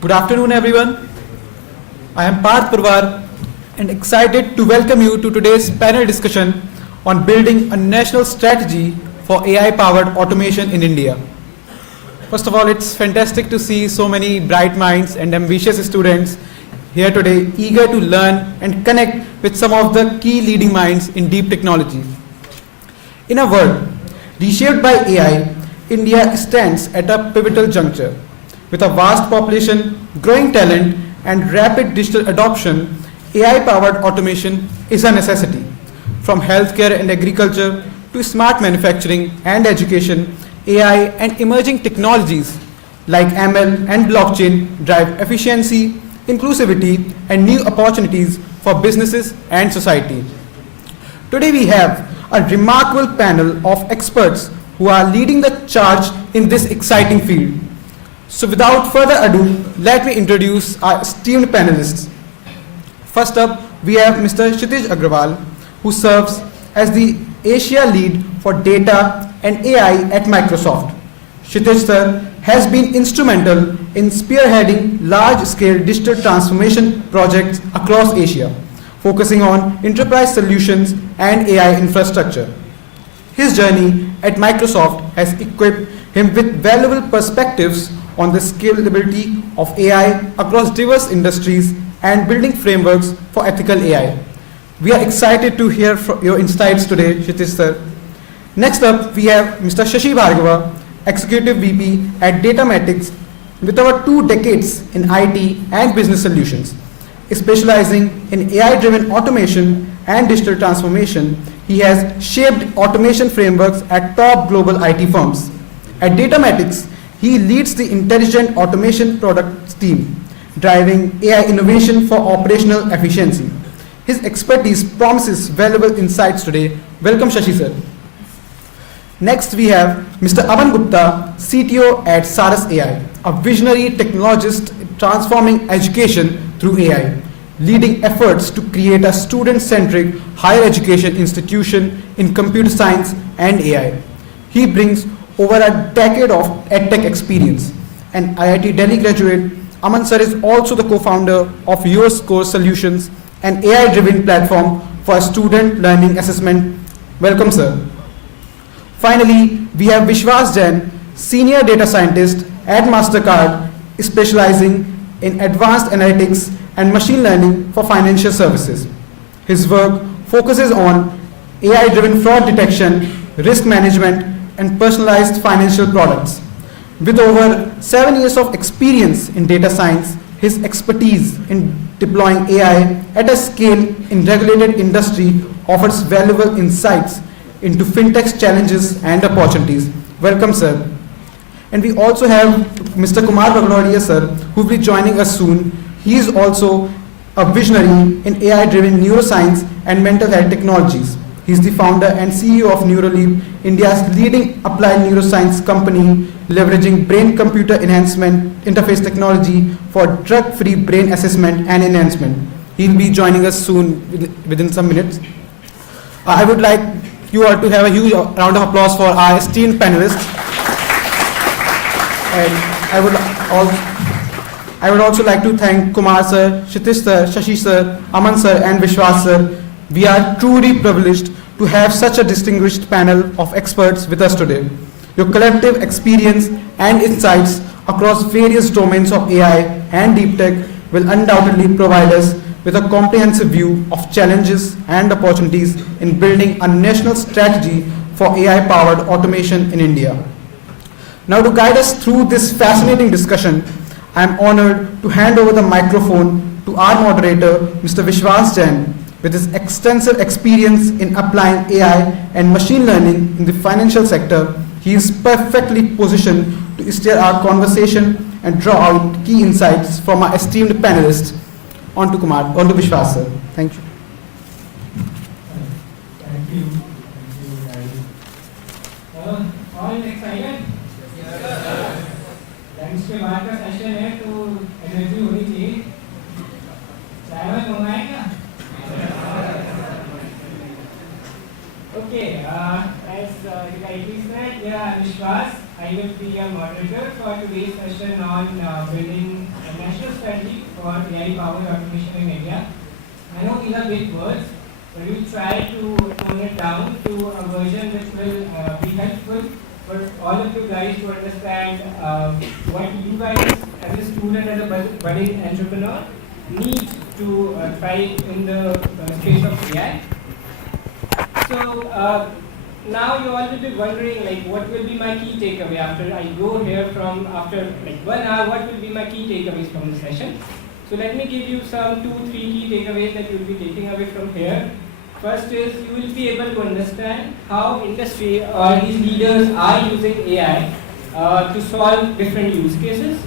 Good afternoon, everyone. I am Parth Purwar and excited to welcome you to today's panel discussion on building a national strategy for AI-powered automation in India. First of all, it's fantastic to see so many bright minds and ambitious students here today, eager to learn and connect with some of the key leading minds in deep technology. In a world reshaped by AI, India stands at a pivotal juncture. With a vast population, growing talent, and rapid digital adoption, AI-powered automation is a necessity. From healthcare and agriculture to smart manufacturing and education, AI and emerging technologies like ML and blockchain drive efficiency, inclusivity, and new opportunities for businesses and society. Today we have a remarkable panel of experts who are leading the charge in this exciting field. So without further ado, let me introduce our esteemed panelists. First up, we have Mr. Kshitij Agrawal, who serves as the Asia lead for data and AI at Microsoft. Kshitij sir has been instrumental in spearheading large-scale digital transformation projects across Asia, focusing on enterprise solutions and AI infrastructure. His journey at Microsoft has equipped him with valuable perspectives on the scalability of AI across diverse industries and building frameworks for ethical AI. We are excited to hear your insights today, Kshitij sir. Next up, we have Mr. Shashi Bhargava, Executive VP at Datamatics, with over 2 decades in IT and business solutions. Specializing in AI-driven automation and digital transformation, he has shaped automation frameworks at top global IT firms. At Datamatics, he leads the intelligent automation products team, driving AI innovation for operational efficiency. His expertise promises valuable insights today. Welcome, Shashi sir. Next, we have Mr. Aman Gupta, CTO at Saras AI, a visionary technologist transforming education through AI, leading efforts to create a student-centric higher education institution in computer science and AI. He brings over a decade of EdTech experience. An IIT Delhi graduate, Aman sir is also the co-founder of US Course Solutions, an AI-driven platform for student learning assessment. Welcome, sir. Finally, we have Vishwas Jain, Senior Data Scientist at MasterCard, specializing in advanced analytics and machine learning for financial services. His work focuses on AI-driven fraud detection, risk management, and personalized financial products. With over 7 years of experience in data science, his expertise in deploying AI at a scale in regulated industry offers valuable insights into fintech's challenges and opportunities. Welcome, sir. And we also have Mr. Kumar Bagnodia, sir, who will be joining us soon. He is also a visionary in AI-driven neuroscience and mental health technologies. He is the founder and CEO of Neuraleap, India's leading applied neuroscience company, leveraging brain-computer enhancement interface technology for drug-free brain assessment and enhancement. He will be joining us soon, within some minutes. I would like you all to have a huge round of applause for our esteemed panelists. And I would also like to thank Kumar sir, Kshitij sir, Shashi sir, Aman sir, and Vishwas sir. We are truly privileged to have such a distinguished panel of experts with us today. Your collective experience and insights across various domains of AI and deep tech will undoubtedly provide us with a comprehensive view of challenges and opportunities in building a national strategy for AI-powered automation in India. Now, to guide us through this fascinating discussion, I am honored to hand over the microphone to our moderator, Mr. Vishwas Jain. With his extensive experience in applying AI and machine learning in the financial sector, he is perfectly positioned to steer our conversation and draw out key insights from our esteemed panelists. On to Vishwas sir. Thank you. Thank you. All excited? Lunch के बाद का session है तो energy होनी चाहिए चाय में मंगाएगा Okay, as the IT said, yeah, I'm Vishwas. I will be your moderator for today's session on building a national strategy for AI-powered automation in India. I know these are big words, but we'll try to tone it down to a version which will be helpful for all of you guys to understand what you guys as a student, as a budding entrepreneur, need to thrive in the space of AI. So now you all will be wondering, like, what will be my key takeaway after I go here from after like 1 hour? What will be my key takeaways from the session? So let me give you some 2-3 key takeaways that you will be taking away from here. First is you will be able to understand how industry or these leaders are using AI to solve different use cases.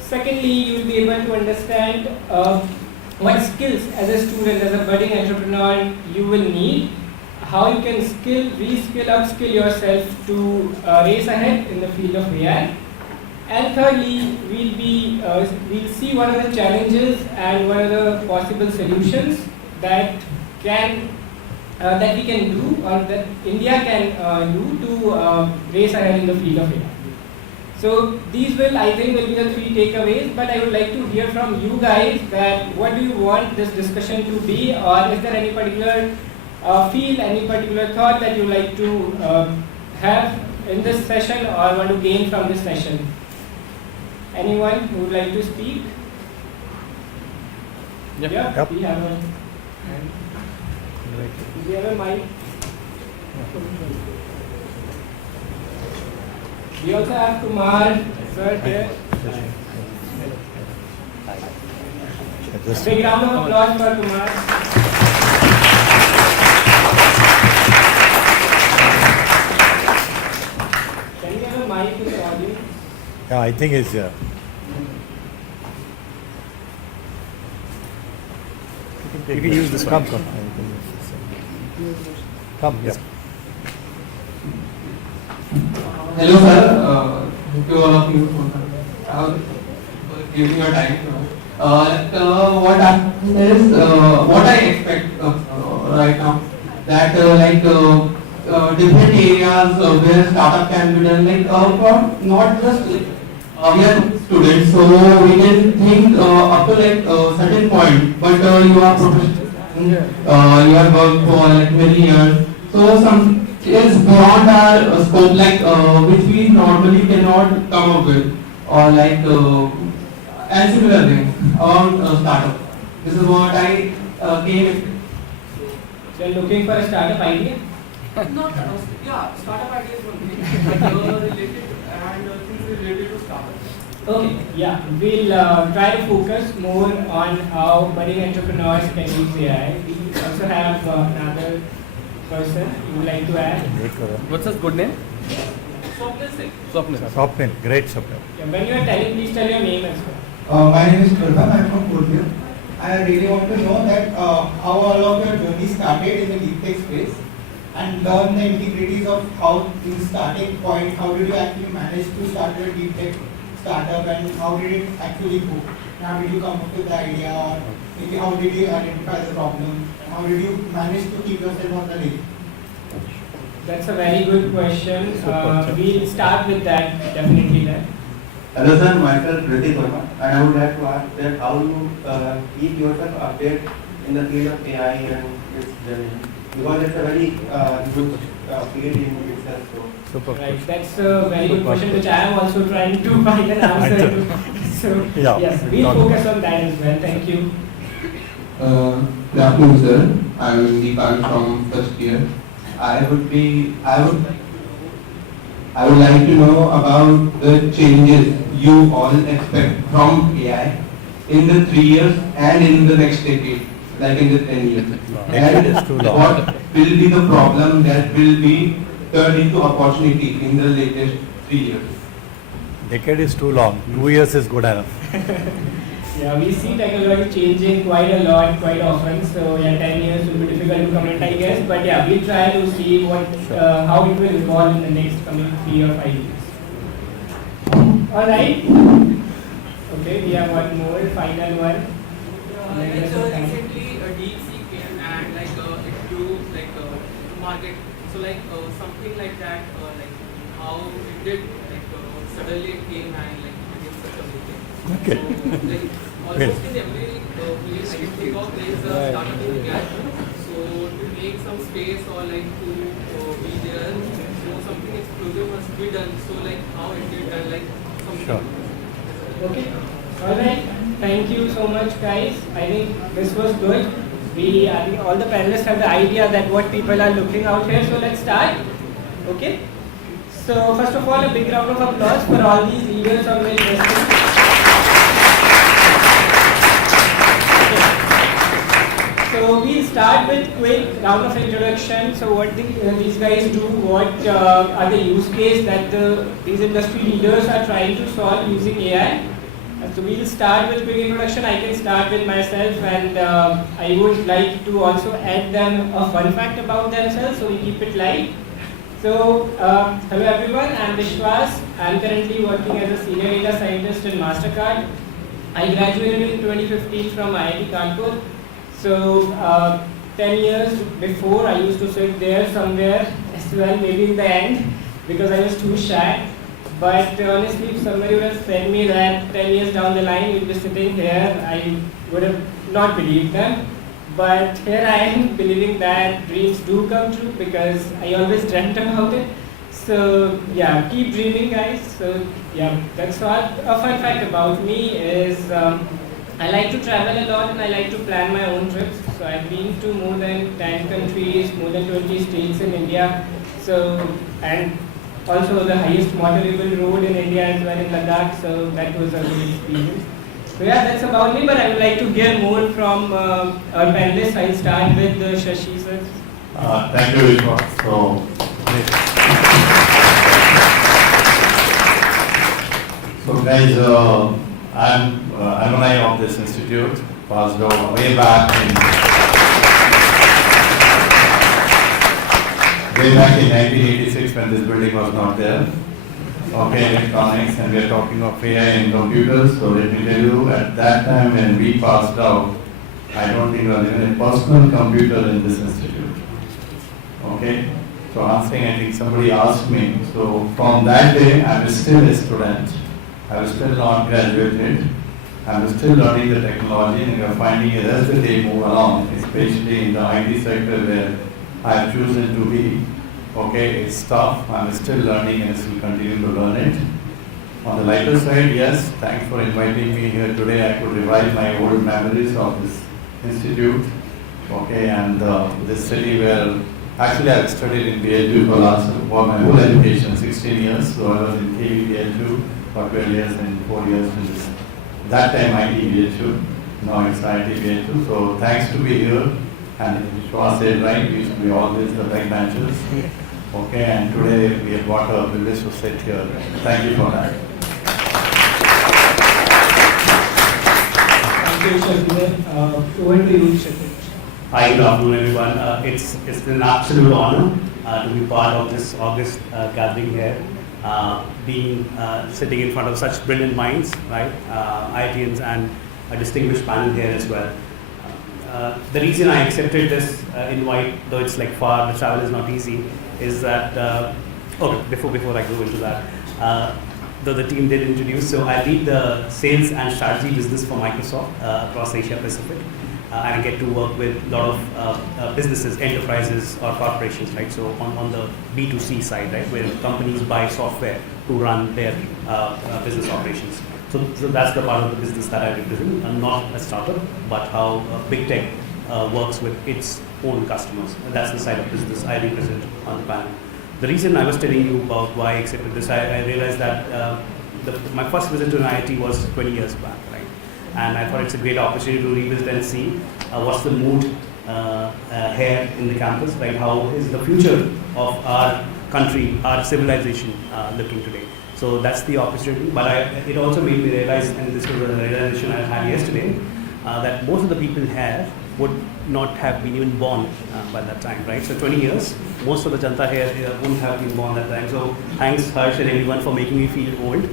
Secondly, you will be able to understand what skills as a student, as a budding entrepreneur you will need, how you can skill, reskill, upskill yourself to race ahead in the field of AI. And thirdly, we'll see what are the challenges and what are the possible solutions that we can do or that India can do to race ahead in the field of AI. So these I think will be the 3 takeaways, but I would like to hear from you guys that what do you want this discussion to be, or is there any particular field, any particular thought that you like to have in this session or want to gain from this session? Anyone who would like to speak? Yep. Yeah, we have a we have a mic. We also have Kumar, sir, here. Big round of applause for Kumar. Can you have a mic to the audience? Yeah, I think it's you can use this come. Come, yes. Hello sir, thank you all of you for giving your time. What happened is, what I expect right now, that different areas where startup can be done, not just we are students, so we can think up to certain point, but you are professional, you have worked for many years, so some is beyond our scope, which we normally cannot come up with, or and similar things around startup. This is what I came. So you're looking for a startup idea? Not yeah, startup ideas one thing, related and things related to startup. Okay, yeah, we'll try to focus more on how budding entrepreneurs can use AI. We also have another person you would like to add. What's his good name? Swapnil, great Swapnil. Yeah, when you are telling, please tell your name as well. My name is Kurban, I am from Korea. I really want to know that how all of your journey started in the DeepTech space and learn the integrities of how in starting point, how did you actually manage to start your DeepTech startup and how did it actually go? How did you come up with the idea, or maybe how did you identify the problem? How did you manage to keep yourself on the lead? That's a very good question. We'll start with that, definitely then. Hello sir, myself Ritik Verma, and I would like to ask that how you keep yourself updated in the field of AI and its journey, because it's a very good field in itself. So. Right, that's a very good question which I am also trying to find an answer to. So Yeah. yes, we'll focus on that as well. Thank you. Good afternoon sir, I am Deepak from first year. I would like to know about the changes you all expect from AI in the 3 years and in the next decade, like in the 10 years. Decade is too long. What will be the problem that will be turned into opportunity in the latest 3 years? Decade is too long. 2 years is good enough. Yeah, we see technology changing quite a lot, quite often. So yeah, 10 years will be difficult to comment, I guess. But yeah, we try to see how it will evolve in the next coming 3 or 5 years. All right. Okay, we have one more, final one. Recently DeepSeek came and it grew market. So something like that, how it did suddenly it came and like it became such a big thing. Okay. So, like almost in every place I can think of, there is a startup in India. So to make some space or like to be there, so something exclusive must be done. So like how it did done, like something. Sure. Okay. Alright. Thank you so much, guys. I think this was good. I think all the panelists have the idea that what people are looking out here. So let's start. Okay. So first of all, a big round of applause for all these leaders on my list. So we'll start with quick round of introduction. So what these guys do, what are the use case that these industry leaders are trying to solve using AI. So we'll start with quick introduction. I can start with myself, and I would like to also add them a fun fact about themselves, so we keep it light. So hello everyone, I'm Vishwas. I'm currently working as a senior data scientist in MasterCard. I graduated in 2015 from IIT Kanpur. So 10 years before, I used to sit there somewhere as well, maybe in the end, because I was too shy. But honestly, if somebody would have said me that 10 years down the line you'll be sitting here, I would have not believed them. But here I am believing that dreams do come true, because I always dreamt about it. So yeah, keep dreaming, guys. So yeah, that's all. A fun fact about me is I like to travel a lot and I like to plan my own trips. So I've been to more than 10 countries, more than 20 states in India. So, and also the highest motorable road in India as well, in Ladakh. So that was a good experience. So yeah, that's about me, but I would like to hear more from our panelists. I'll start with Shashi sir. Thank you, Vishwa. So guys, I'm alumni of this institute, passed out way back in 1986 when this building was not there. Okay, electronics, and we are talking of AI and computers. So let me tell you, at that time when we passed out, I don't think there was even a personal computer in this institute. Okay, so answering, I think somebody asked me. So from that day, I was still a student. I was still not graduated. I was still learning the technology, and we are finding it as the day move along, especially in the IT sector where I have chosen to be. Okay, it's tough. I'm still learning and still continue to learn it. On the lighter side, yes, thanks for inviting me here today. I could revive my old memories of this institute. Okay, and this city where actually I've studied in BHU for my whole education, 16 years. So I was in KV BHU for 12 years and 4 years in this. That time IT BHU, now it's IIT BHU. So thanks to be here. And Vishwa said right, we used to be always the back benches. Okay, and today we have got a privilege to sit here. Thank you for that. Thank you, Shashi. Over to you, Shashi. Hi, good afternoon, everyone. It's an absolute honor to be part of this August gathering here, sitting in front of such brilliant minds, right? IITians and a distinguished panel here as well. The reason I accepted this invite, though it's like far, the travel is not easy, is that okay. Before I go into that, though the team did introduce, so I lead the sales and strategy business for Microsoft across Asia Pacific. And I get to work with a lot of businesses, enterprises or corporations, right? So on the B2C side, right, where companies buy software to run their business operations. So that's the part of the business that I represent, and not a startup, but how big tech works with its own customers. And that's the side of business I represent on the panel. The reason I was telling you about why I accepted this, I realized that my first visit to an IIT was 20 years back, right? And I thought it's a great opportunity to revisit and see what's the mood here in the campus, right? How is the future of our country, our civilization looking today? So that's the opportunity. But it also made me realize, and this was a realization I had yesterday, that most of the people here would not have been even born by that time, right? So 20 years, most of the Janta here wouldn't have been born at that time. So thanks, Harsh and everyone, for making me feel old.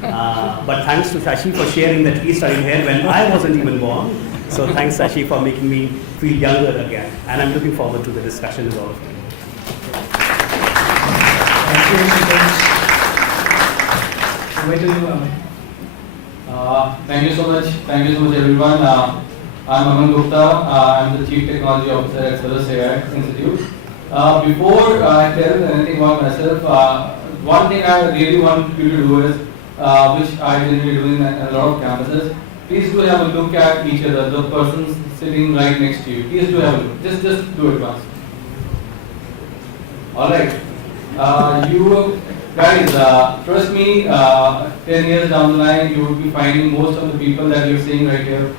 But thanks to Shashi for sharing that he studied here when I wasn't even born. So thanks, Shashi, for making me feel younger again. And I'm looking forward to the discussion with all of you. Thank you. Over to you, Aman. Thank you so much. Thank you so much, everyone. I'm Aman Gupta. I'm the Chief Technology Officer at Service AI Institute. Before I tell anything about myself, one thing I really want you to do is, which I generally do in a lot of campuses, please do have a look at each other, the persons sitting right next to you. Please do have a look. Just do it once. Alright. You guys, trust me, 10 years down the line, you will be finding most of the people that you're seeing right here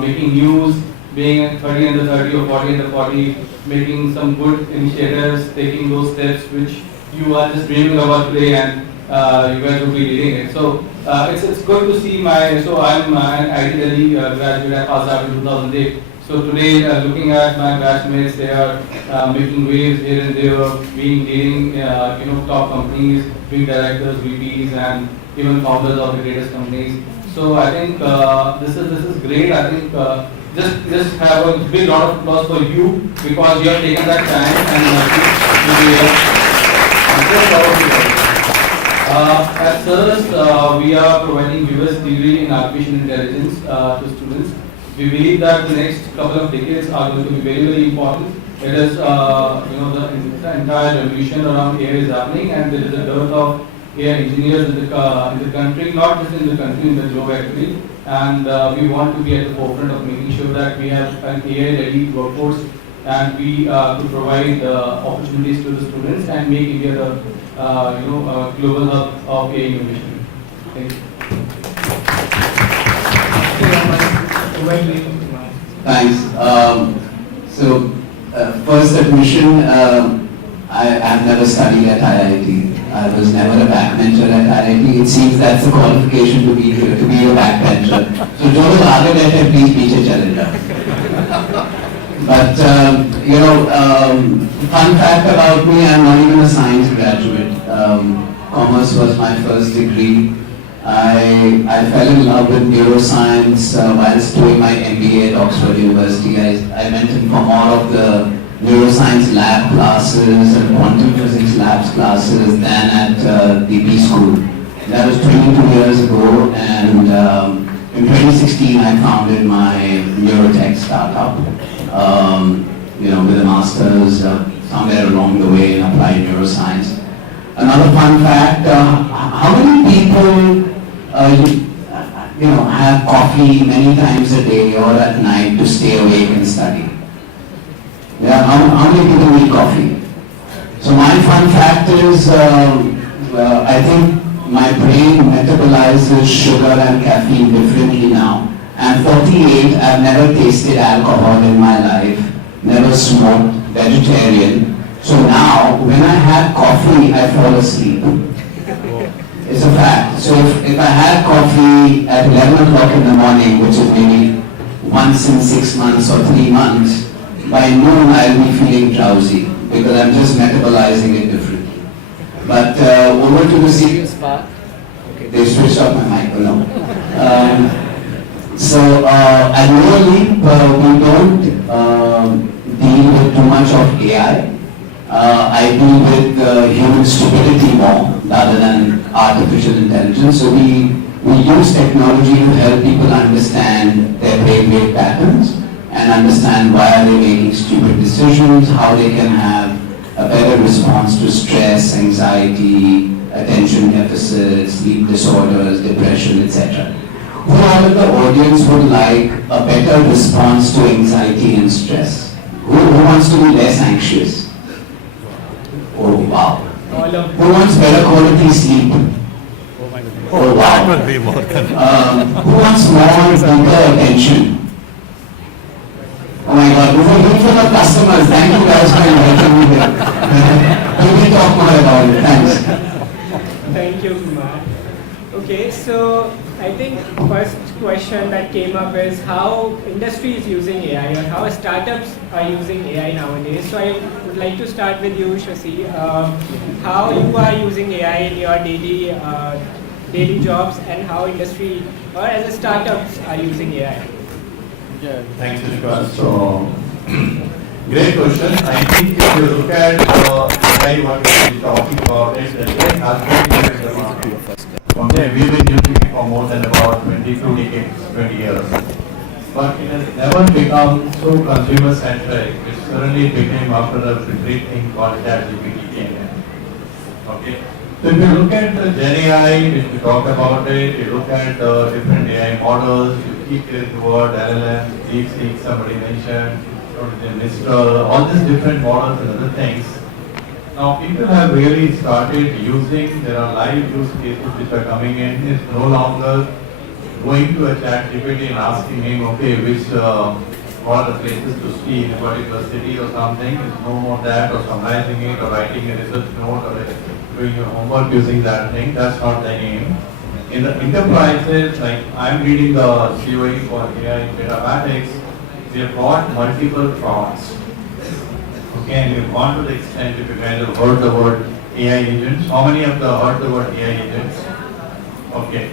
making news, being 30 under 30 or 40 under 40, making some good initiatives, taking those steps which you are just dreaming about today, and you guys will be leading it. So it's good to see so I'm an IIT Delhi graduate. I passed out in 2008. So today, looking at my batchmates, they are making waves here and there, leading top companies, being directors, VPs, and even founders of the greatest companies. So I think this is great. I think just have a big round of applause for you, because you have taken that time and to be here. I'm so proud of you. At CERS, we are providing US degree in artificial intelligence to students. We believe that the next couple of decades are going to be very, very important. It is, the entire revolution around AI is happening, and there is a dearth of AI engineers in the country, not just in the country, in the globe actually. And we want to be at the forefront of making sure that we have an AI-ready workforce, and we to provide opportunities to the students and make India the global hub of AI innovation. Thank you. Thanks. First admission, I've never studied at IIT. I was never a backbencher at IIT. It seems that's a qualification to be here, to be a backbencher. So, jo log aage baithe, please piche chale jao. But, fun fact about me, I'm not even a science graduate. Commerce was my first degree. I fell in love with neuroscience whilst doing my MBA at Oxford University. I went in for more of the neuroscience lab classes and quantum physics labs classes than at the B school. That was 22 years ago, and in 2016 I founded my neurotech startup, with a master's somewhere along the way in applied neuroscience. Another fun fact, how many people have coffee many times a day or at night to stay awake and study? Yeah, how many people need coffee? So my fun fact is, I think my brain metabolizes sugar and caffeine differently now. I'm 48, I've never tasted alcohol in my life, never smoked, vegetarian. So now, when I have coffee, I fall asleep. It's a fact. So if I had coffee at 11 o'clock in the morning, which is maybe once in 6 months or 3 months, by noon I'll be feeling drowsy because I'm just metabolizing it differently. But over to the serious part. Okay, they switched off my mic. No. At Lower Leap, we don't deal with too much of AI. I deal with human stupidity more rather than artificial intelligence. So we use technology to help people understand their brainwave patterns and understand why are they making stupid decisions, how they can have a better response to stress, anxiety, attention deficit, sleep disorders, depression, etc. Who out of the audience would like a better response to anxiety and stress? Who wants to be less anxious? Oh wow. Who wants better quality sleep? Oh wow. That will be more than who wants more deeper attention? Oh my God, this is a room full of customers. Thank you guys for inviting me here. We will talk more about it. Thanks. Thank you, Kumar. Okay, so I think first question that came up is how industry is using AI or how startups are using AI nowadays. So I would like to start with you, Shashi. How you are using AI in your daily jobs, and how industry or as a startups are using AI. Thanks, Vishwas. So, great question. I think if you look at AI, what we are talking about is that AI has been in the market. Okay, we've been using it for more than about 22 decades, 20 years. But it has never become so consumer centric, which suddenly became after a great thing called ChatGPT came in. Okay. So if you look at the Gen AI, if you talk about it, you look at the different AI models, you keep hearing the word LLM, DeepTech, somebody mentioned, Mistral, all these different models and other things. Now people have really started using, there are live use cases which are coming in, it's no longer going to a chat GPT and asking him, okay, what are the places to see in a particular city or something, it's no more that, or summarizing it, or writing a research note, or doing your homework using that thing, that's not the aim. In the enterprises, like I'm reading the COE for AI Datamatics, we have got multiple products. Okay, and we've gone to the extent, if you guys have heard the word AI agents, how many of you have heard the word AI agents? Okay,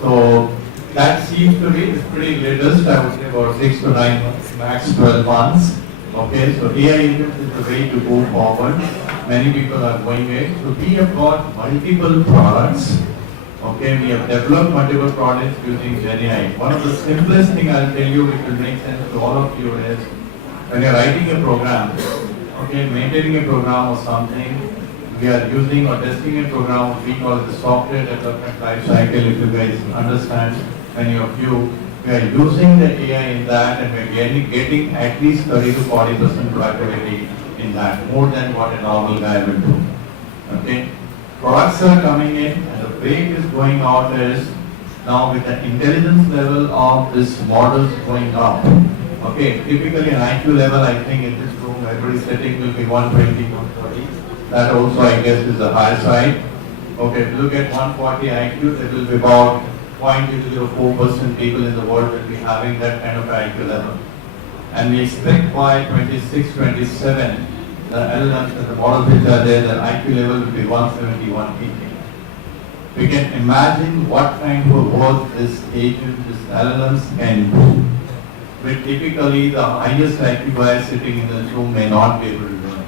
so that seems to be pretty latest, I would say about 6 to 9 months, max 12 months. Okay, so AI agents is the way to go forward. Many people are going it. So we have got multiple products. Okay, we have developed multiple products using GenAI. One of the simplest thing I'll tell you, which will make sense to all of you, is when you're writing a program, okay, maintaining a program or something, we are using or testing a program, we call it the software development life cycle, if you guys understand, many of you, we are using the AI in that and we're getting at least 30 to 40% productivity in that, more than what a normal guy will do. Okay? Products are coming in and the way it is going out is now with the intelligence level of this models going up. Okay, typically an IQ level, I think in this room, every setting will be 120, 140. That also, I guess, is the higher side. Okay, if you look at 140 IQ, there will be about 0.004% people in the world will be having that kind of IQ level. And we expect by 26, 27, the LLMs and the models which are there, the IQ level will be 170, 180. We can imagine what kind of work this agent, this LLMs can do. But typically the highest IQ guy sitting in this room may not be able to do it.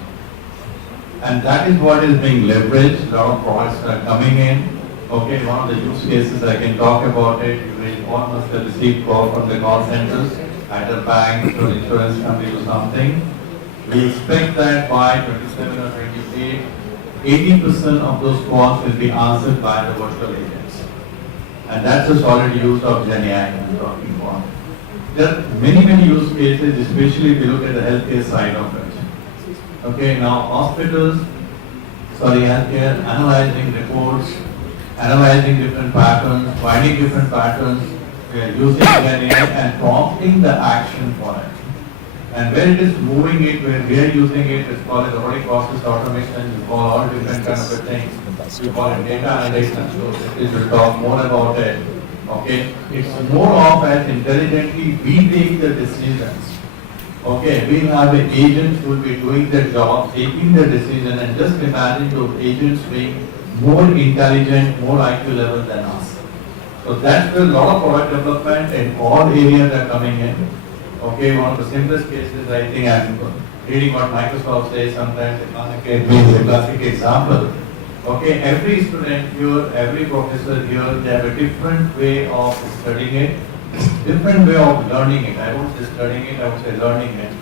And that is what is being leveraged. A lot of products are coming in. Okay, one of the use cases I can talk about it, you will almost have received call from the call centers, either banks or insurance companies or something. We expect that by 27 or 28, 80% of those calls will be answered by the virtual agents. And that's a solid use of GenAI I'm talking about. There are many use cases, especially if you look at the healthcare side of it. Okay, now healthcare, analyzing reports, analyzing different patterns, finding different patterns, we are using GenAI and prompting the action for it. And where it is moving it, where we are using it, it's called robotic process automation, we call all different kind of things. We call it data analytics, and so it will talk more about it. Okay, it's more of as intelligently we take the decisions. Okay, we have an agent who will be doing their job, taking the decision, and just imagine those agents being more intelligent, more IQ level than us. So that's where a lot of product development in all areas are coming in. Okay, one of the simplest cases, I think I'm reading what Microsoft says sometimes, a classic example. Okay, every student here, every professor here, they have a different way of studying it, different way of learning it. I won't say studying it, I would say learning it.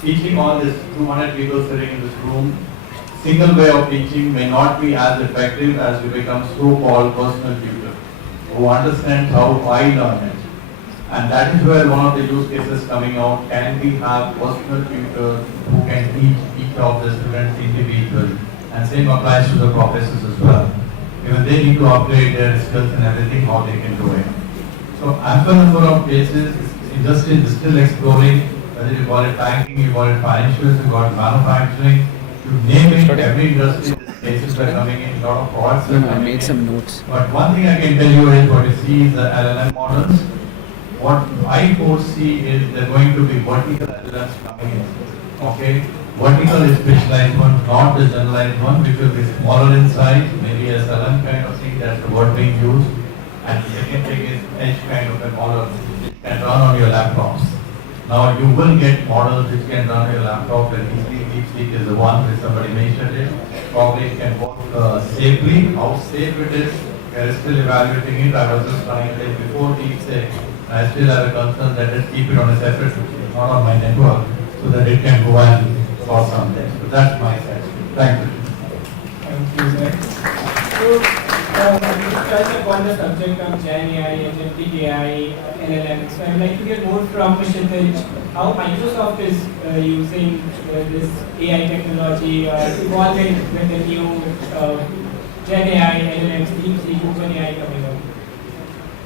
Teaching all this 200 people sitting in this room, single way of teaching may not be as effective as we become so-called personal tutor, who understands how I learn it. And that is where one of the use cases coming out, can we have personal tutors who can teach each of the students individually. And same applies to the professors as well. Even they need to upgrade their skills and everything, how they can do it. So ample number of cases, industry is still exploring, whether you call it banking, you call it financials, you call it manufacturing, you name it, every industry, cases are coming in, a lot of products are coming in. some notes. But one thing I can tell you is what you see is the LLM models. What I foresee is there are going to be vertical LLMs coming in. Okay? Vertical is specialized one, not the generalized one, which will be smaller in size, maybe a SLM kind of thing, that's the word being used. And the second thing is edge kind of a model which can run on your laptops. Now you will get models which can run on your laptop and easily. DeepTech is the one which somebody mentioned it. Probably it can work safely. How safe it is, We are still evaluating it. I was just trying to before DeepTech, I still have a concern that let's keep it on a separate system, not on my network, so that it can go and solve something. So that's my side. Thank you. Thank you, sir. So, we touched upon the subject of Gen AI, agentic AI, LLM. So, I'd like to get more from Mr. Finch how Microsoft is using this AI technology, evolving with the new Gen AI, LLMs, DeepSeek, OpenAI coming up.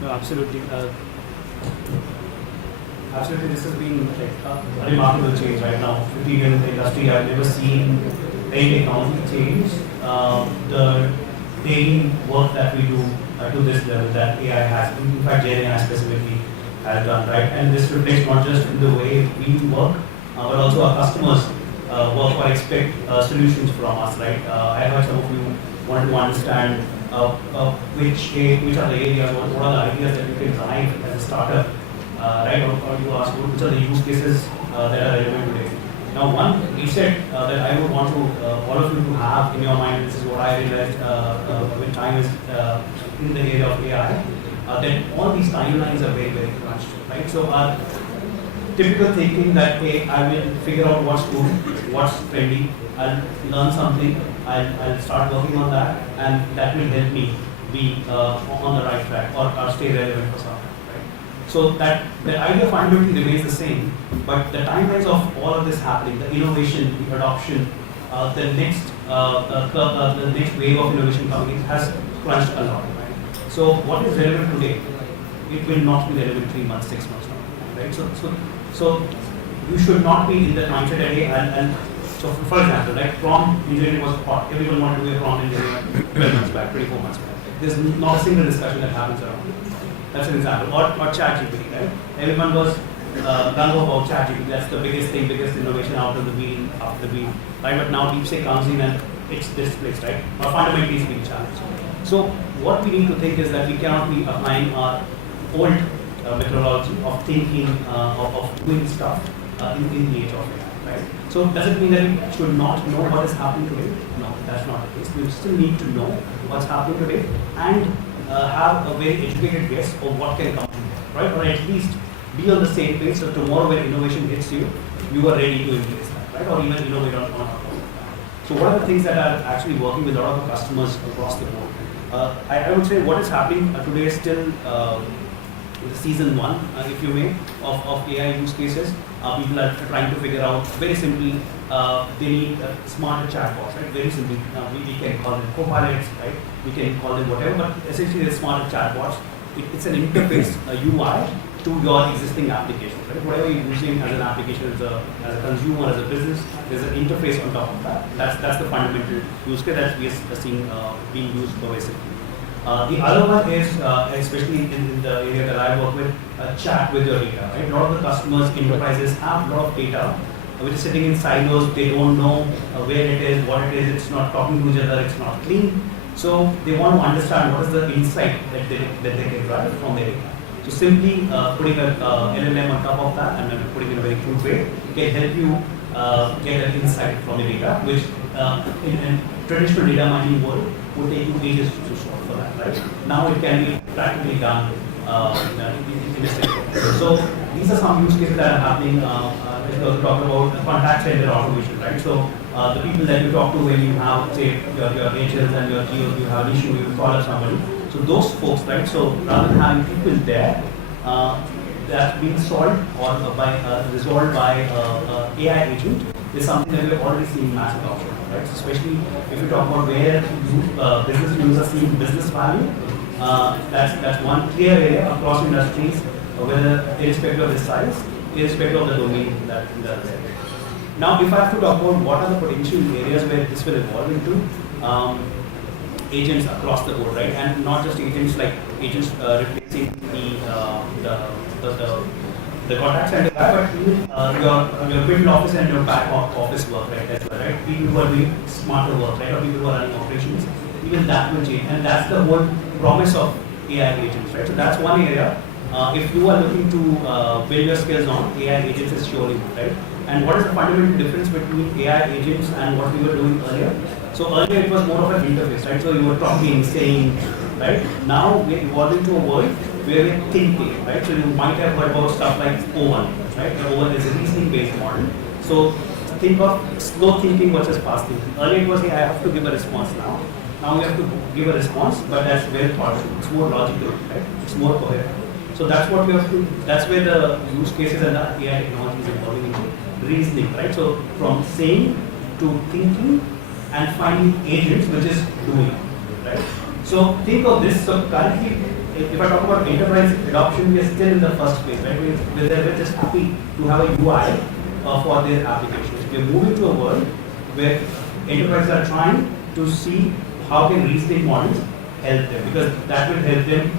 No, absolutely. Absolutely, this has been like a remarkable change right now. 15 years in the industry, I've never seen any technology change. The daily work that we do to this level that AI has, in fact, Gen AI specifically has done, right? And this reflects not just in the way we work, but also our customers work or expect solutions from us, right? I heard some of you want to understand which are the areas, what are the ideas that you can drive as a startup, right? Or you ask which are the use cases that are relevant today. Now, one reset that I would want to all of you to have in your mind, this is what I realized when time is in the area of AI, that all these timelines are very, very crunched, right? So our typical thinking that, hey, I will figure out what's cool, what's trendy, I'll learn something, I'll start working on that, and that will help me be on the right track or stay relevant for something. So that the idea fundamentally remains the same, but the timelines of all of this happening, the innovation, the adoption, the next wave of innovation coming in has crunched a lot. Right? So what is relevant today, it will not be relevant 3 months, 6 months now. Right? So you should not be in that mindset today. And so for example, like prompt engineering was hot. Everyone wanted to be a prompt engineer 12 months back, 24 months back. There's not a single discussion that happens around it. That's an example. Or ChatGPT, right? Everyone was gung-ho about ChatGPT. That's the biggest thing, biggest innovation out of the bean, right? But now DeepTech comes in and it's displaced, right? Or fundamentally it's being challenged. So what we need to think is that we cannot be applying our old methodology of thinking, of doing stuff in the age of AI, right? So does it mean that we should not know what is happening today? No, that's not the case. We still need to know what's happening today and have a very educated guess of what can come, right? Or at least be on the same page so tomorrow when innovation hits you, you are ready to embrace that, right? Or even innovate on top of that. So what are the things that are actually working with a lot of our customers across the board? I would say what is happening today is still the season 1, if you may, of AI use cases. People are trying to figure out, very simply, they need smarter chatbots, right? Very simply, we can call them co-pilots, right? We can call them whatever, but essentially they're smarter chatbots. It's an interface, a UI, to your existing application, right? Whatever you're using as an application, as a consumer, as a business, there's an interface on top of that. That's the fundamental use case that we are seeing being used pervasively. The other one is, especially in the area that I work with, chat with your data. Right? A lot of the customers, enterprises have a lot of data which is sitting in silos. They don't know where it is, what it is. It's not talking to each other. It's not clean. So they want to understand what is the insight that they can drive from their data. So simply putting an LLM on top of that and then putting it in a very crude way can help you get an insight from the data, which in traditional data mining world would take you ages to solve for that, right? Now it can be practically done in this way. So these are some use cases that are happening. We also talk about contact center automation, right? So the people that you talk to when you have, say, your HLs and your GOs, you have an issue, you call up somebody. So those folks, right? So rather than having people there, that's being solved or resolved by AI agent is something that we've already seen massive adoption, right? So especially if you talk about where business users are seeing business value, that's one clear area across industries, whether irrespective of the size, irrespective of the domain that is. Now, if I have to talk about what are the potential areas where this will evolve into, agents across the board, right? And not just agents like agents replacing the contact center guy, but even your middle office and your back office work, right? As well, right? People who are doing smarter work, right? Or people who are running operations, even that will change, and that's the whole promise of AI agents, right? So that's one area. If you are looking to build your skills on, AI agents is surely good, right? And what is the fundamental difference between AI agents and what we were doing earlier? So earlier it was more of an interface, right? So you were talking, saying, right? Now we're evolving to a world where we're thinking, right? So you might have heard about stuff like O1, right? The O1 is a reasoning-based model. So think of slow thinking versus fast thinking. Earlier it was, hey, I have to give a response now. Now we have to give a response, but that's well thought. It's more logical, right? It's more coherent. So that's what we have to, that's where the use cases and the AI technology is evolving into reasoning, right? So from saying to thinking and finding agents, which is doing, right? So think of this. So currently, if I talk about enterprise adoption, we are still in the first phase, right? We're just happy to have a UI for their applications. We're moving to a world where enterprises are trying to see how can reasoning models help them, because that will help them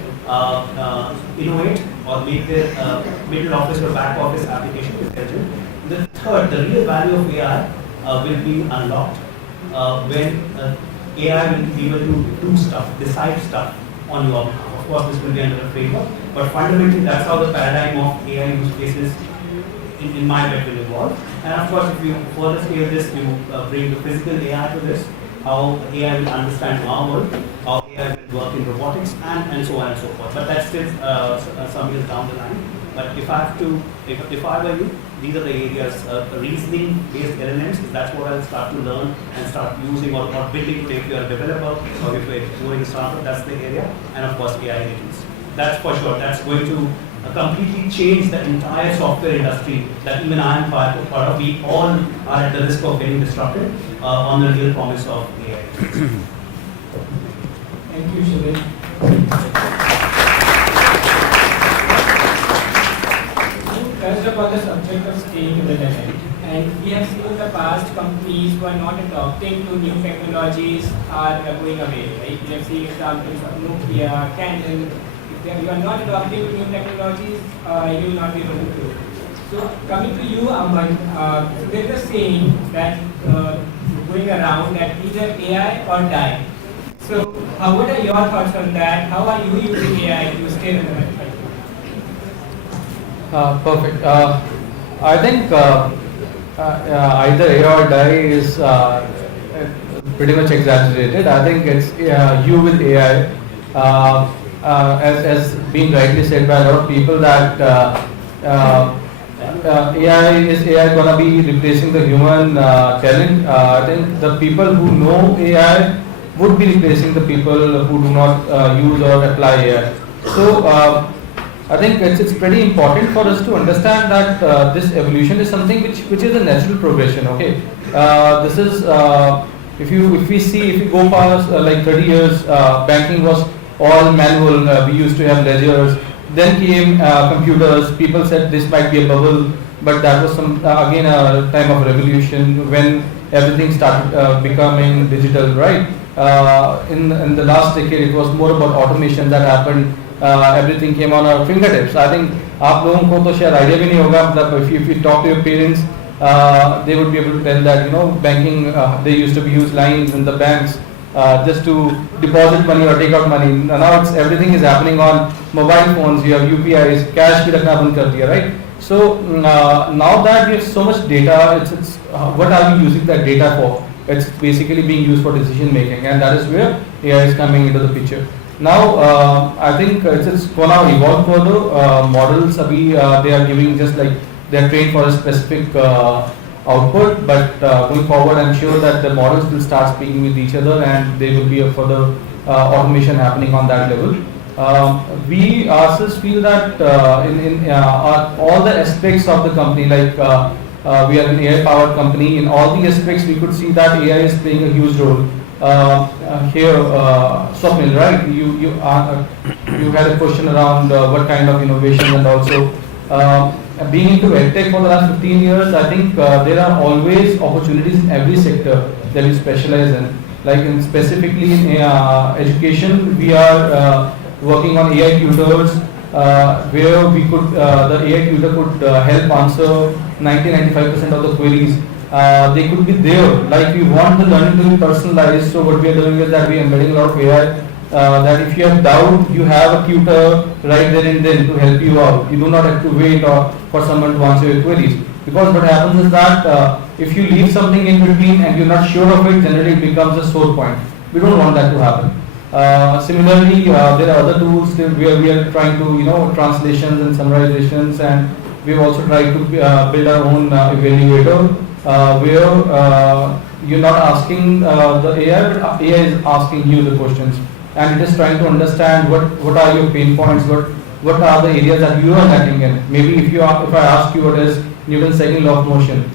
innovate or make their middle office or back office application intelligent. The third, the real value of AI will be unlocked when AI will be able to do stuff, decide stuff on your behalf. Of course, this will be under a framework, but fundamentally that's how the paradigm of AI use cases in my bet will evolve. And of course, if you further scale this, you bring the physical AI to this, how AI will understand our world, how AI will work in robotics, and so on and so forth. But that's still some years down the line. But if I have to, if I were you, these are the areas, reasoning-based LLMs, that's what I'll start to learn and start using or building today. If you're a developer or if you're doing a startup, that's the area. And of course, AI agents. That's for sure. That's going to completely change the entire software industry that even I am part of. We all are at the risk of getting disrupted on the real promise of AI. Thank you, Shubin. Touched upon the subject of staying relevant, and we have seen in the past companies who are not adopting to new technologies are going away. Right? We have seen examples of Nokia, Canon. If you are not adopting to new technologies, you will not be able to grow. So coming to you, Aman, there is a saying that going around that either AI or die. So what are your thoughts on that? How are you using AI to stay relevant? Perfect. I think either A or die is pretty much exaggerated. I think it's you with AI, as being rightly said by a lot of people that AI gonna be replacing the human talent. I think the people who know AI would be replacing the people who do not use or apply AI. So I think it's pretty important for us to understand that this evolution is something which is a natural progression. Okay, this is if we go past like 30 years, banking was all manual. We used to have ledgers. Then came computers. People said this might be a bubble, but that was again a time of revolution when everything started becoming digital. Right? In the last decade, it was more about automation that happened. Everything came on our fingertips. I think आप लोगों को तो शायद idea भी नहीं होगा. मतलब if you talk to your parents, they would be able to tell that banking they used to use lines in the banks just to deposit money or take out money. Now everything is happening on mobile phones. You have UPIs, cash भी रखना बंद कर दिया, right? So now that we have so much data, it's what are we using that data for? It's basically being used for decision making, and that is where AI is coming into the picture. Now, I think it's going to evolve further. Models, they are giving just like they are trained for a specific output, but going forward, I'm sure that the models will start speaking with each other, and there will be a further automation happening on that level. We ourselves feel that in all the aspects of the company, like we are an AI-powered company, in all the aspects we could see that AI is playing a huge role. Here, Swapnil, right? You had a question around what kind of innovation, and also being into edtech for the last 15 years. I think there are always opportunities in every sector that we specialize in. Like specifically in education, we are working on AI tutors, where we could the AI tutor could help answer 90-95% of the queries. They could be there, like we want the learning to be personalized. So what we are doing is that we are embedding a lot of AI, that if you have doubt, you have a tutor right there and then to help you out. You do not have to wait for someone to answer your queries. Because what happens is that if you leave something in between and you're not sure of it, generally it becomes a sore point. We don't want that to happen. Similarly, there are other tools where we are trying to, translations and summarizations, and we've also tried to build our own evaluator, where you're not asking the AI, but AI is asking you the questions, and it is trying to understand what are your pain points, what are the areas that you are lacking in. Maybe if I ask you what is Newton's second law of motion,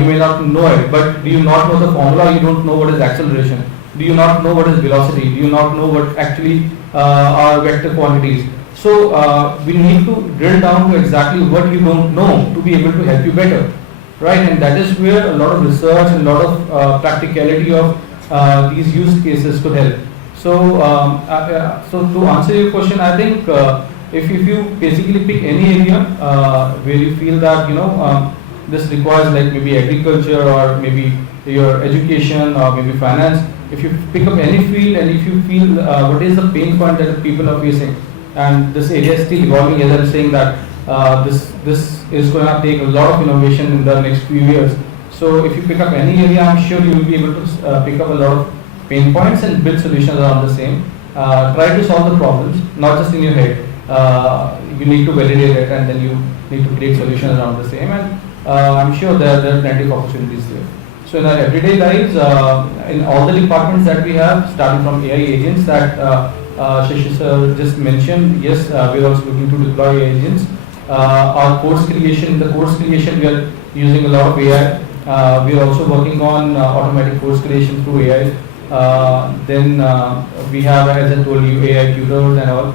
you may not know it, but do you not know the formula? You don't know what is acceleration. Do you not know what is velocity? Do you not know what actually are vector quantities? So we need to drill down to exactly what you don't know to be able to help you better, right? And that is where a lot of research and a lot of practicality of these use cases could help. So to answer your question, I think if you basically pick any area where you feel that this requires, like maybe agriculture or maybe your education or maybe finance, if you pick up any field and if you feel what is the pain point that the people are facing, and this area is still evolving, as I'm saying that this is going to take a lot of innovation in the next few years. So if you pick up any area, I'm sure you will be able to pick up a lot of pain points and build solutions around the same. Try to solve the problems, not just in your head. You need to validate it, and then you need to create solutions around the same. And I'm sure there are plenty of opportunities there. So in our everyday lives, in all the departments that we have, starting from AI agents that Shashi sir just mentioned, yes, we are also looking to deploy AI agents. Our course creation, we are using a lot of AI. We are also working on automatic course creation through AI. Then we have, as I told you, AI tutors and all,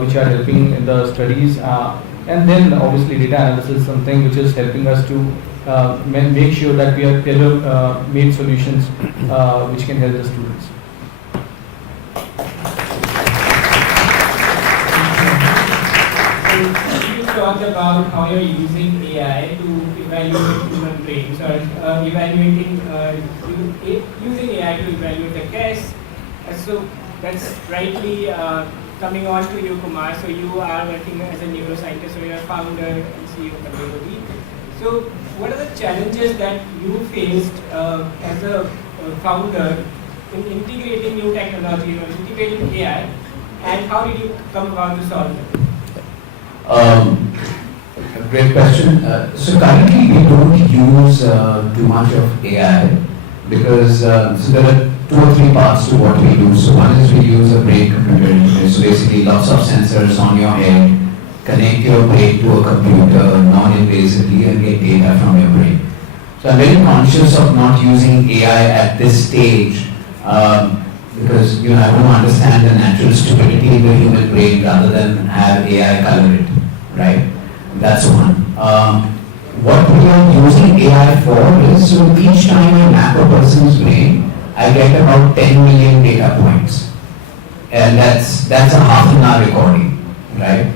which are helping in the studies. And then obviously data analysis is something which is helping us to make sure that we have tailor-made solutions which can help the students. You talked about how you're using AI to evaluate human brains, or using AI to evaluate the case. So that's rightly coming on to you, Kumar. So you are working as a neuroscientist, so you're a founder and CEO of BHU. So what are the challenges that you faced as a founder in integrating new technology or integrating AI, and how did you come about to solve them? Great question. So currently we don't use too much of AI because so there are 2 or 3 parts to what we do. So one is we use a brain computer interface. So basically lots of sensors on your head, connect your brain to a computer non-invasively and get data from your brain. So I'm very conscious of not using AI at this stage because I want to understand the natural stupidity in the human brain rather than have AI color it, right? That's one. What we are using AI for is, so each time I map a person's brain, I get about 10 million data points. And that's a half an hour recording, right?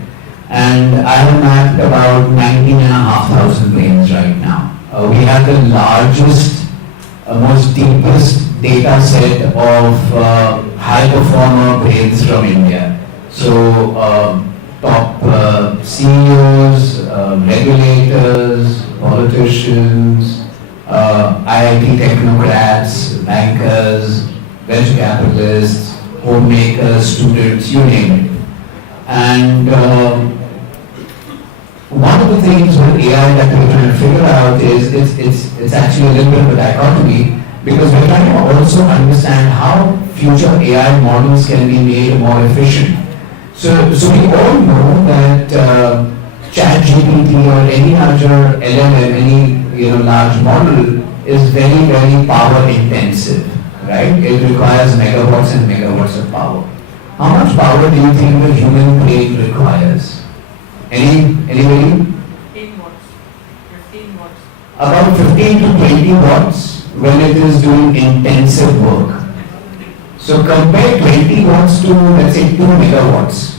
And I have mapped about 19,500 brains right now. We have the largest, most deepest data set of high performer brains from India. So top CEOs, regulators, politicians, IIT technocrats, bankers, venture capitalists, homemakers, students, you name it. And one of the things with AI that we're trying to figure out is it's actually a little bit of a dichotomy, because we're trying to also understand how future AI models can be made more efficient. So we all know that ChatGPT or any larger LLM, any large model is very, very power intensive, right? It requires megawatts and megawatts of power. How much power do you think the human brain requires? Anybody? 15 watts. 15 watts. About 15 to 20 watts when it is doing intensive work. So compare 20 watts to, let's say, 2 megawatts,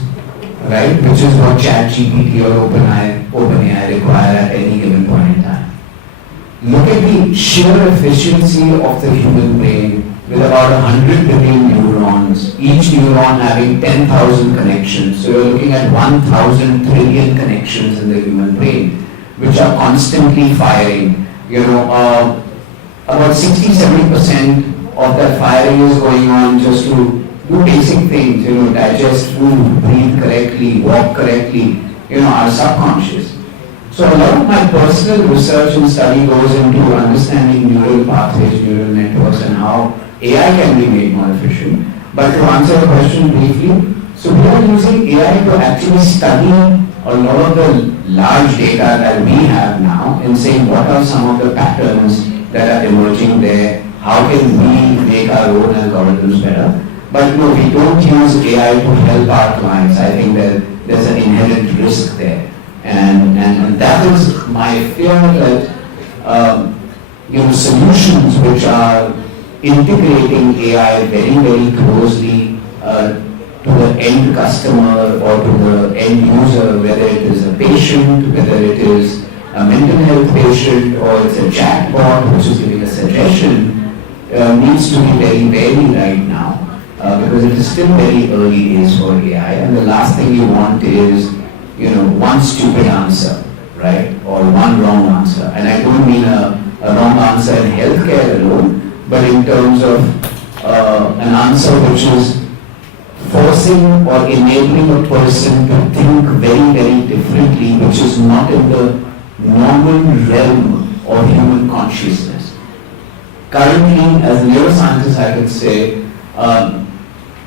right? Which is what ChatGPT or OpenAI require at any given point in time. Look at the sheer efficiency of the human brain with about 100 billion neurons, each neuron having 10,000 connections. So you're looking at 1,000 trillion connections in the human brain, which are constantly firing. About 60-70% of that firing is going on just to do basic things, digest food, breathe correctly, walk correctly, are subconscious. So a lot of my personal research and study goes into understanding neural pathways, neural networks, and how AI can be made more efficient. But to answer the question briefly, so we are using AI to actually study a lot of the large data that we have now and saying what are some of the patterns that are emerging there, how can we make our own algorithms better. But no, we don't use AI to help our clients. I think that there's an inherent risk there. And that is my fear that solutions which are integrating AI very, very closely to the end customer or to the end user, whether it is a patient, whether it is a mental health patient, or it's a chatbot which is giving a suggestion, needs to be very, very right now because it is still very early days for AI, and the last thing you want is one stupid answer, right, or one wrong answer. And I don't mean a wrong answer in healthcare alone, but in terms of an answer which is forcing or enabling a person to think very, very differently, which is not in the normal realm of human consciousness. Currently, as a neuroscientist, I can say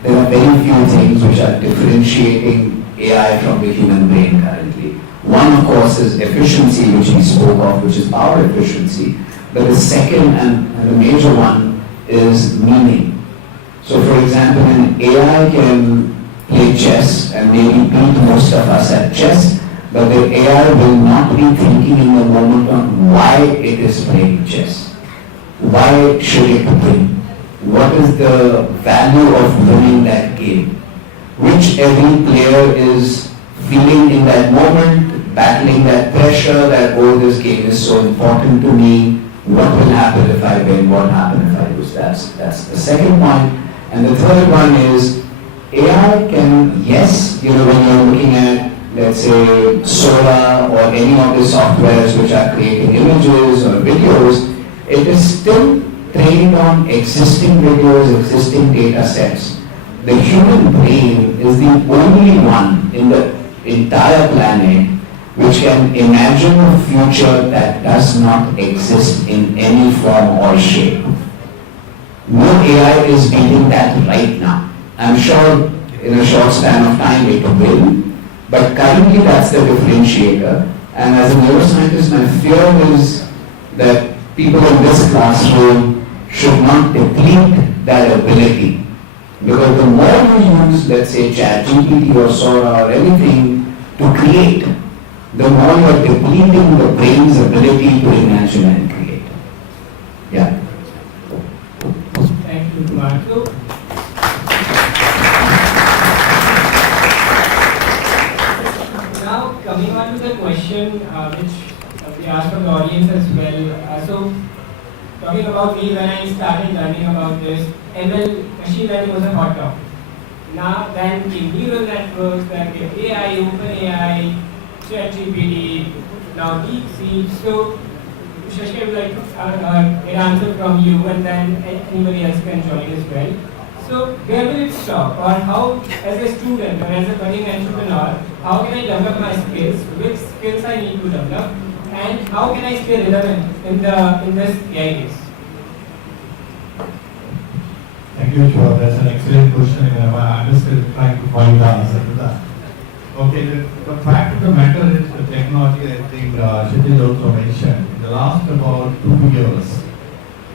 there are very few things which are differentiating AI from the human brain currently. One, of course, is efficiency, which we spoke of, which is power efficiency. But the second and the major one is meaning. So, for example, an AI can play chess and maybe beat most of us at chess, but the AI will not be thinking in the moment on why it is playing chess. Why should it win? What is the value of winning that game? Which every player is feeling in that moment, battling that pressure that, oh, this game is so important to me, what will happen if I win, what happens if I lose. That's the second point. And the third one is, AI can, yes, when you're looking at, let's say, Sora or any of the softwares which are creating images or videos, it is still trained on existing videos, existing data sets. The human brain is the only one in the entire planet which can imagine a future that does not exist in any form or shape. No AI is beating that right now. I'm sure in a short span of time it will, but currently that's the differentiator. And as a neuroscientist, my fear is that people in this classroom should not deplete that ability. Because the more you use, let's say, ChatGPT or Sora or anything to create, the more you are depleting the brain's ability to imagine and create. Yeah. Thank you, Marco. Now, coming on to the question which we asked from the audience as well. So, talking about me, when I started learning about this, ML, machine learning was a hot topic. Now, then came neural networks, then came AI, OpenAI, ChatGPT, now DeepSeek. So, Shashka, I would like to get an answer from you, and then anybody else can join as well. So, where will it stop? Or how, as a student or as a budding entrepreneur, how can I develop my skills? Which skills I need to develop? And how can I stay relevant in this AI case? Thank you, Shiva. That's an excellent question, and I'm just trying to find the answer to that. Okay, the fact of the matter is the technology, I think Shithil also mentioned, in the last about 2 years,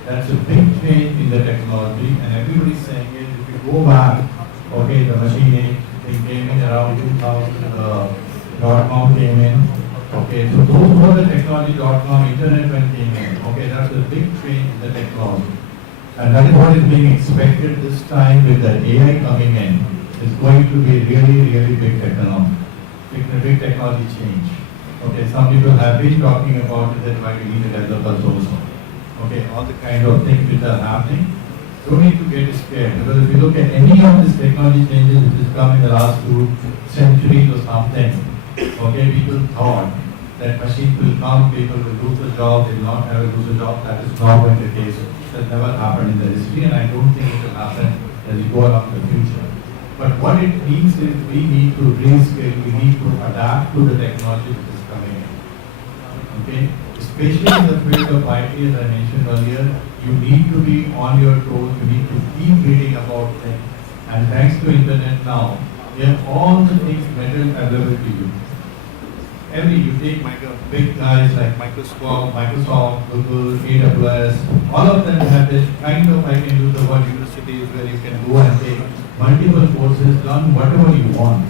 that's a big change in the technology, and everybody's saying it, if you go back, okay, the machine thing came in around 2000, .com came in, okay, so those were the technology, .com, internet when came in, okay, that's a big change in the technology. And that is what is being expected this time with the AI coming in. It's going to be really, really big technology change. Okay, some people have been talking about it, that why we need developers also. Okay, all the kind of things which are happening. Don't need to get scared, because if you look at any of these technology changes which has come in the last 2 centuries or something, okay, people thought that machines will come, people will lose a job, they will not have a lose a job. That is not going to be the case. It has never happened in the history, and I don't think it will happen as you go along the future. But what it means is we need to reskill, we need to adapt to the technology that is coming in. Okay? Especially in the field of IT, as I mentioned earlier, you need to be on your toes, you need to keep reading about things. And thanks to internet now, you have all the things material available to you. You take big guys like Microsoft, Google, AWS, all of them have this kind of, I can use the word universities where you can go and take multiple courses, learn whatever you want.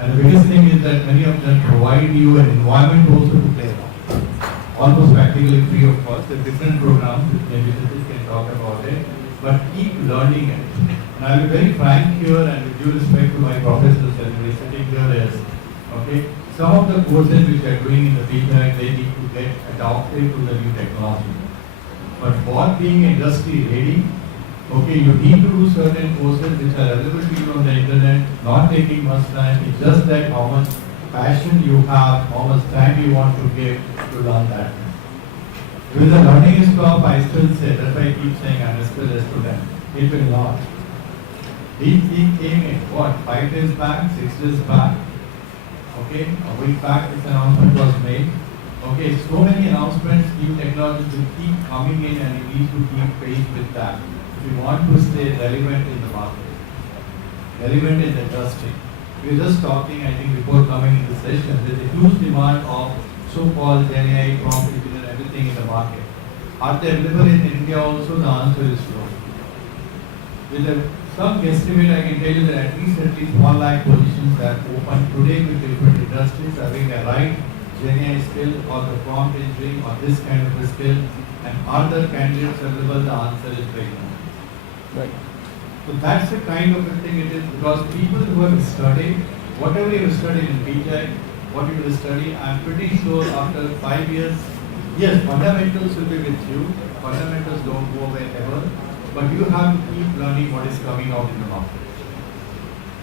And the biggest thing is that many of them provide you an environment also to play around. Almost practically free of cost. There are different programs, maybe Satish can talk about it, but keep learning it. And I'll be very frank here and with due respect to my professors that are sitting here is, okay, some of the courses which are doing in the BHU, they need to get adopted to the new technology. But for being industry ready, okay, you need to do certain courses which are available to you on the internet, not taking much time. It's just that how much passion you have, how much time you want to give to learn that. With the learning stop, I still say, that's why I keep saying I'm still a student. It will not. DeepTech came in, what, 5 days back, 6 days back? Okay, a week back this announcement was made. Okay, so many announcements, new technologies will keep coming in and you need to keep pace with that. If you want to stay relevant in the market, relevant in the industry. We were just talking, I think, before coming in the session, there's a huge demand of so-called GenAI, prompt engineer, everything in the market. Are they available in India also? The answer is no. With some guesstimate, I can tell you that at least 1 lakh positions that open today with different industries, having the right GenAI skill or the prompt engineering or this kind of a skill, and are the candidates available? The answer is very no. Right. So that's the kind of a thing it is, because people who have studied, whatever you have studied in BHU, what you will study, I'm pretty sure after 5 years, yes, fundamentals will be with you, fundamentals don't go away ever, but you have to keep learning what is coming out in the market.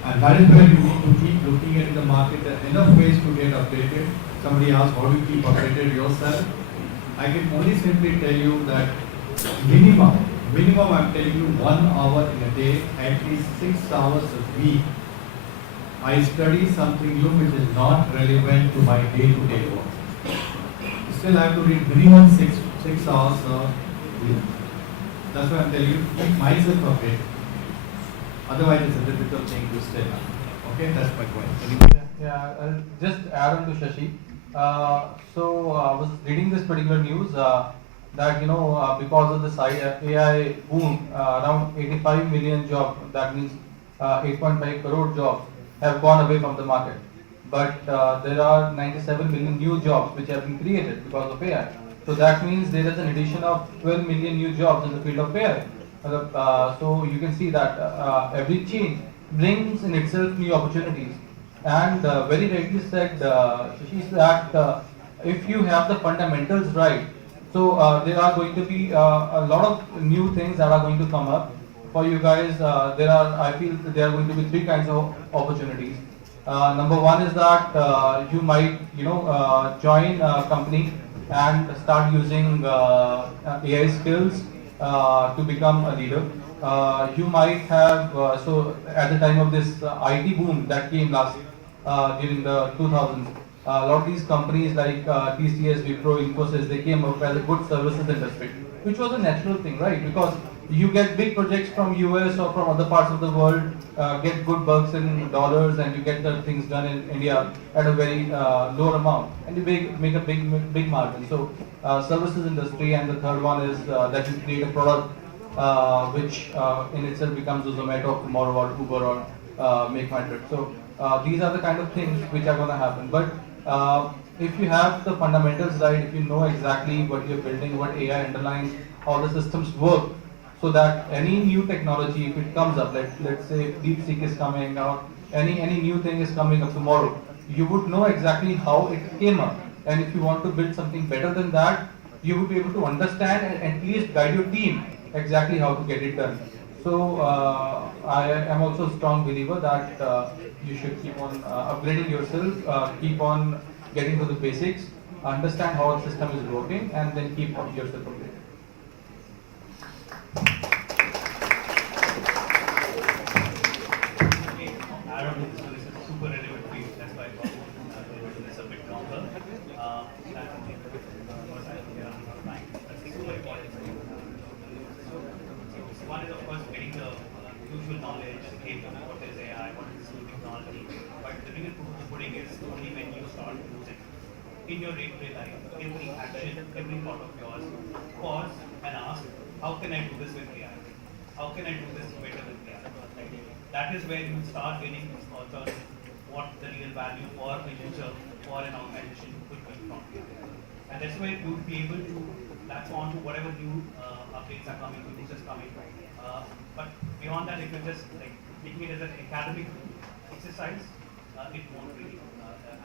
And that is where you need to keep looking at the market. There are enough ways to get updated. Somebody asked, how do you keep updated yourself? I can only simply tell you that minimum I'm telling you 1 hour in a day, at least 6 hours a week, I study something new which is not relevant to my day-to-day work. Still I have to read minimum 6 hours a week. That's why I'm telling you, keep myself updated. Otherwise it's a difficult thing to stay up. Okay, that's my point. Yeah, I'll just add on to Shashi. So I was reading this particular news that because of this AI boom, around 85 million jobs, that means 8.5 crore jobs, have gone away from the market. But there are 97 million new jobs which have been created because of AI. So that means there is an addition of 12 million new jobs in the field of AI. So you can see that every change brings in itself new opportunities. And very rightly said, Shashi, that if you have the fundamentals right, so there are going to be a lot of new things that are going to come up for you guys. I feel there are going to be 3 kinds of opportunities. Number 1 is that you might, join a company and start using AI skills to become a leader. You might have, so at the time of this IT boom that came last during the 2000s, a lot of these companies like TCS, Wipro, Infosys, they came up as a good services industry, which was a natural thing, right? Because you get big projects from US or from other parts of the world, get good bucks in dollars, and you get the things done in India at a very lower amount, and you make a big margin. So services industry, and the third one is that you create a product which in itself becomes a Zomato of tomorrow, or Uber, or Make My Trip. So these are the kind of things which are going to happen. But if you have the fundamentals right, if you know exactly what you're building, what AI underlines, how the systems work, so that any new technology, if it comes up, let's say DeepTech is coming, or any new thing is coming up tomorrow, you would know exactly how it came up. And if you want to build something better than that, you would be able to understand and at least guide your team exactly how to get it done. So I am also a strong believer that you should keep on upgrading yourself, keep on getting to the basics, understand how the system is working, and then keep yourself upgraded. your day-to-day life, every action, every thought of yours, pause and ask, how can I do this with AI? How can I do this better with AI? That is where you start getting thoughts on what the real value for a user, for an organization could be from AI. And that's where you'll be able to latch on to whatever new updates are coming, new things are coming. But beyond that, if you're just like taking it as an academic exercise, it won't really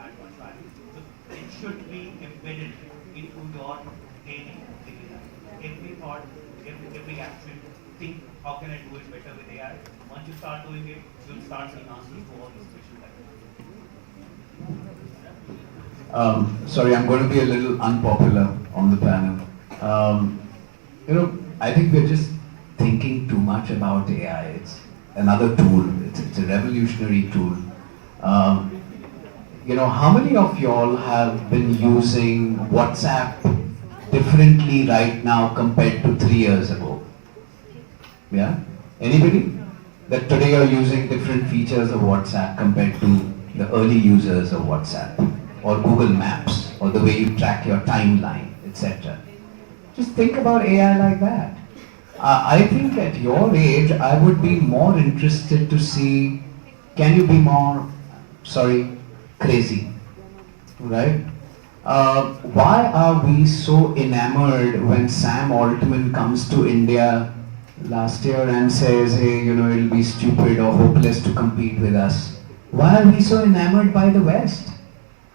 add much value. So it should be embedded into your daily life. Every thought, every action, think how can I do it better with AI. Once you start doing it, you'll start seeing answers to all these questions. Sorry, I'm going to be a little unpopular on the panel. I think we're just thinking too much about AI. It's another tool. It's a revolutionary tool. How many of y'all have been using WhatsApp differently right now compared to 3 years ago? Yeah? Anybody? That today you're using different features of WhatsApp compared to the early users of WhatsApp, or Google Maps, or the way you track your timeline, etc. Just think about AI like that. I think at your age, I would be more interested to see, can you be more, crazy, right? Why are we so enamored when Sam Altman comes to India last year and says, hey, it'll be stupid or hopeless to compete with us? Why are we so enamored by the West?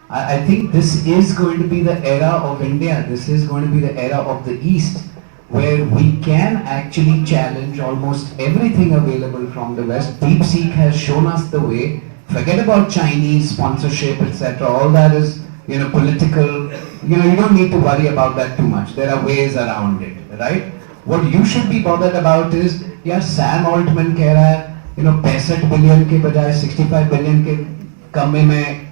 I think this is going to be the era of India. This is going to be the era of the East, where we can actually challenge almost everything available from the West. DeepSeek has shown us the way. Forget about Chinese sponsorship, etc. All that is, political. You don't need to worry about that too much. There are ways around it, right? What you should be bothered about is, Sam Altman कह रहा है, 65 billion के बजाय 65 billion के कमे में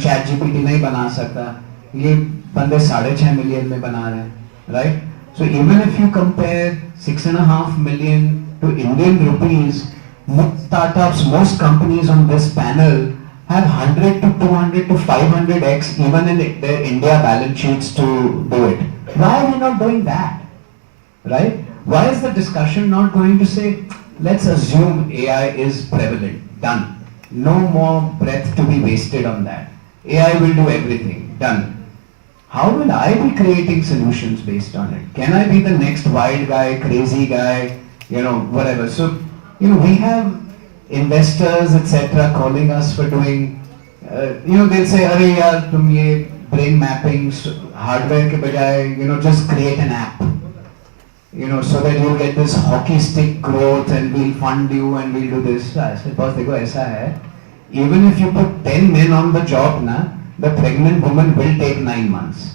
ChatGPT नहीं बना सकता. ये बंदे 6.5 million में बना रहे हैं, right? So even if you compare 6.5 million to Indian rupees, most startups, most companies on this panel have 100 to 200 to 500x even in their India balance sheets to do it. Why are we not doing that? Right? Why is the discussion not going to say, let's assume AI is prevalent, done. No more breath to be wasted on that. AI will do everything, done. How will I be creating solutions based on it? Can I be the next wild guy, crazy guy, whatever? So, we have investors, etc., calling us for doing, they'll say, "Arey yaar, tum ye brain mapping, hardware ke bajaye, just create an app. So that you get this hockey stick growth and we'll fund you and we'll do this." I said, boss, dekho, aisa hai. Even if you put 10 men on the job, the pregnant woman will take 9 months.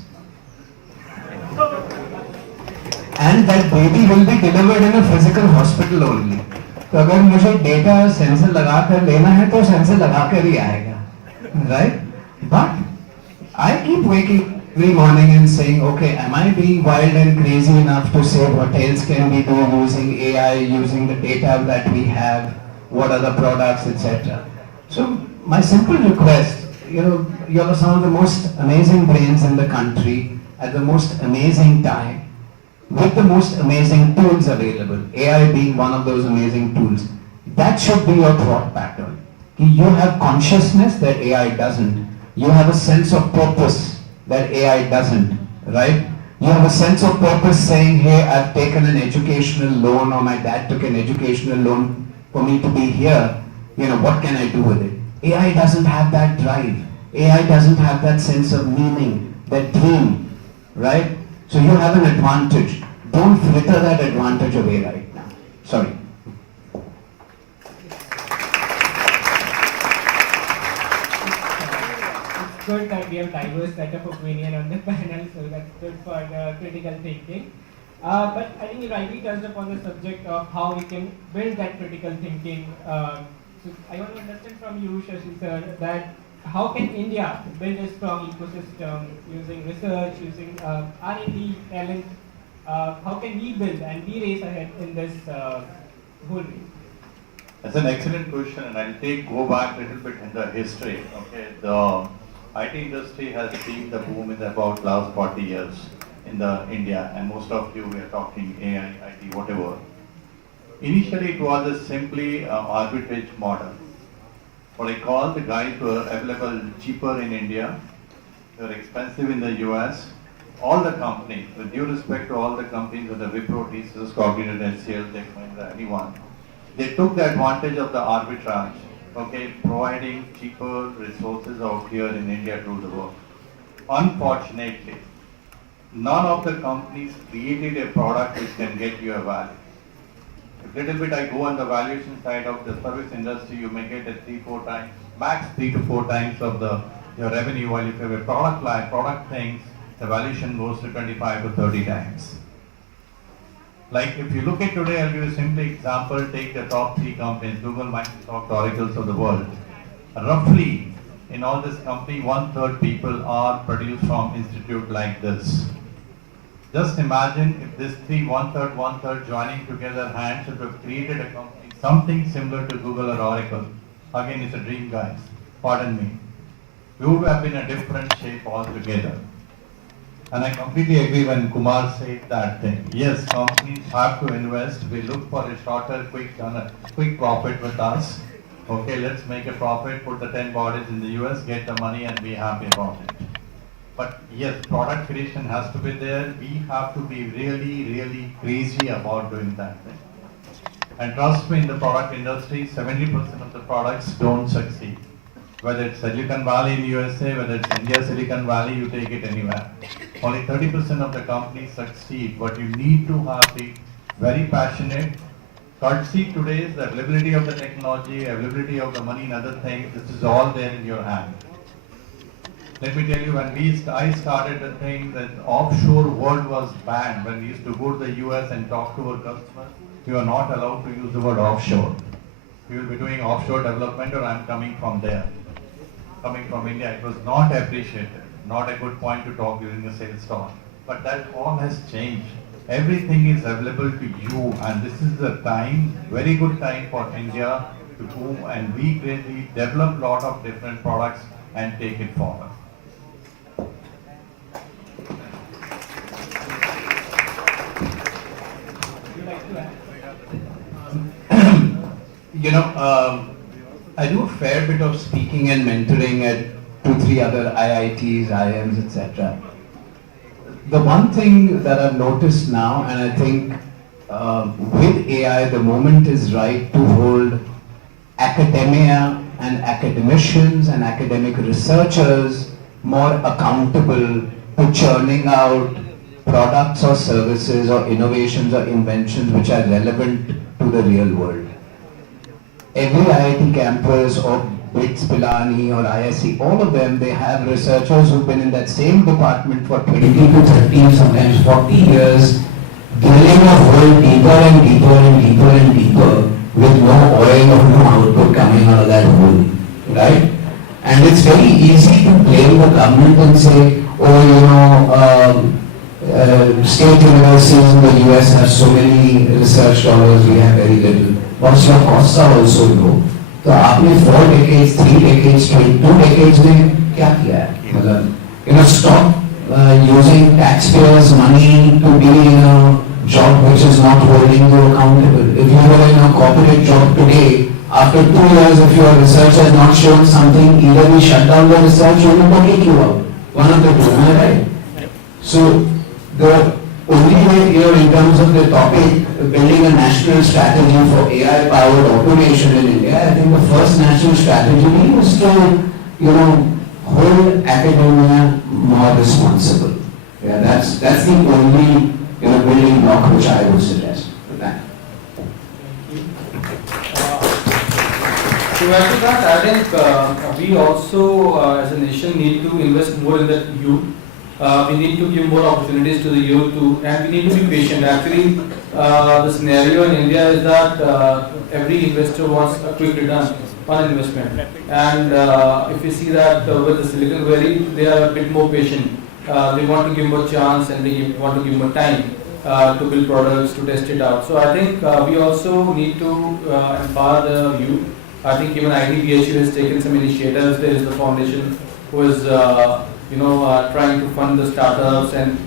And that baby will be delivered in a physical hospital only. तो अगर मुझे data sensor लगा कर लेना है तो sensor लगा कर ही आएगा, right? But I keep waking every morning and saying, okay, am I being wild and crazy enough to say what else can we do using AI, using the data that we have, what are the products, etc. So my simple request, you're some of the most amazing brains in the country at the most amazing time, with the most amazing tools available, AI being one of those amazing tools. That should be your thought pattern. You have consciousness that AI doesn't. You have a sense of purpose that AI doesn't, right? You have a sense of purpose saying, hey, I've taken an educational loan, or my dad took an educational loan for me to be here. What can I do with it? AI doesn't have that drive. AI doesn't have that sense of meaning, that dream, right? So you have an advantage. Don't fritter that advantage away right now. Sorry. It's good that we have diverse set of opinion on the panel, so that's good for the critical thinking. But I think you rightly touched upon the subject of how we can build that critical thinking. So I want to understand from you, Shashi sir, that how can India build a strong ecosystem using research, using R&D talent? How can we build and we race ahead in this whole race? That's an excellent question, and I'll go back a little bit in the history. Okay, IT industry has seen the boom in about last 40 years in the India, and most of you were talking AI, IT, whatever. Initially, it was a simply arbitrage model. What I call the guys were available cheaper in India, they were expensive in the US. All the companies, with due respect to all the companies, whether Wipro, TCS, Cognizant, HCL, Tech Mahindra, anyone, they took the advantage of the arbitrage, okay, providing cheaper resources out here in India to the world. Unfortunately, none of the companies created a product which can get you a value. If little bit I go on the valuation side of the service industry, you may get a 3-4 times, max 3 to 4 times of your revenue, while if you have a product line, product things, the valuation goes to 25 to 30 times. Like if you look at today, I'll give you a simple example, take the top 3 companies, Google, Microsoft, Oracles of the world. Roughly, in all this company, 1/3 people are produced from institute like this. Just imagine if these 3, 1/3 joining together hands would have created a company, something similar to Google or Oracle. Again, it's a dream, guys. Pardon me. We would have been a different shape altogether. And I completely agree when Kumar said that thing. Yes, companies have to invest. We look for a shorter, quick profit with us. Okay, let's make a profit, put the 10 bodies in the US, get the money and be happy about it. But yes, product creation has to be there. We have to be really, really crazy about doing that thing. And trust me, in the product industry, 70% of the products don't succeed. Whether it's Silicon Valley in USA, whether it's India, Silicon Valley, you take it anywhere. Only 30% of the companies succeed, but you need to be very passionate. Courtesy today is the availability of the technology, availability of the money and other things, this is all there in your hand. Let me tell you, when I started the thing, that offshore word was banned. When we used to go to the US and talk to our customers, we were not allowed to use the word offshore. We will be doing offshore development or I'm coming from there. Coming from India, it was not appreciated. Not a good point to talk during a sales talk. But that all has changed. Everything is available to you and this is the time, very good time for India to boom and we really develop a lot of different products and take it forward. I do a fair bit of speaking and mentoring at 2-3 other IITs, IIMs, etc. The one thing that I've noticed now, and I think with AI, the moment is right to hold academia and academicians and academic researchers more accountable to churning out products or services or innovations or inventions which are relevant to the real world. Every IIT campus or BITS, Pilani or ISC, all of them, they have researchers who've been in that same department for 20 to 30, sometimes 40 years, drilling a hole deeper and deeper and deeper and deeper with no oil or no output coming out of that hole, right? And it's very easy to blame the government and say, state universities in the US have so many research dollars, we have very little. Once your costs are also low. So आपने 4 decades, 3 decades, 2 decades में क्या किया है? Stop using taxpayers' money to be in a job which is not holding you accountable. If you were in a corporate job today, after 2 years, if your research has not shown something, either we shut down the research or we take you out. One of the two, am I right? So the only way here in terms of the topic, building a national strategy for AI-powered automation in India, I think the first national strategy is to, hold academia more responsible. Yeah, that's the only building block which I would suggest. Thank you. To add to that, I think we also as a nation need to invest more in the youth. We need to give more opportunities to the youth and we need to be patient. Actually, the scenario in India is that every investor wants a quick return on investment. And if you see that with the Silicon Valley, they are a bit more patient. They want to give more chance and they want to give more time to build products, to test it out. So I think we also need to empower the youth. I think even IIT BHU has taken some initiatives. There is the foundation who is trying to fund the startups and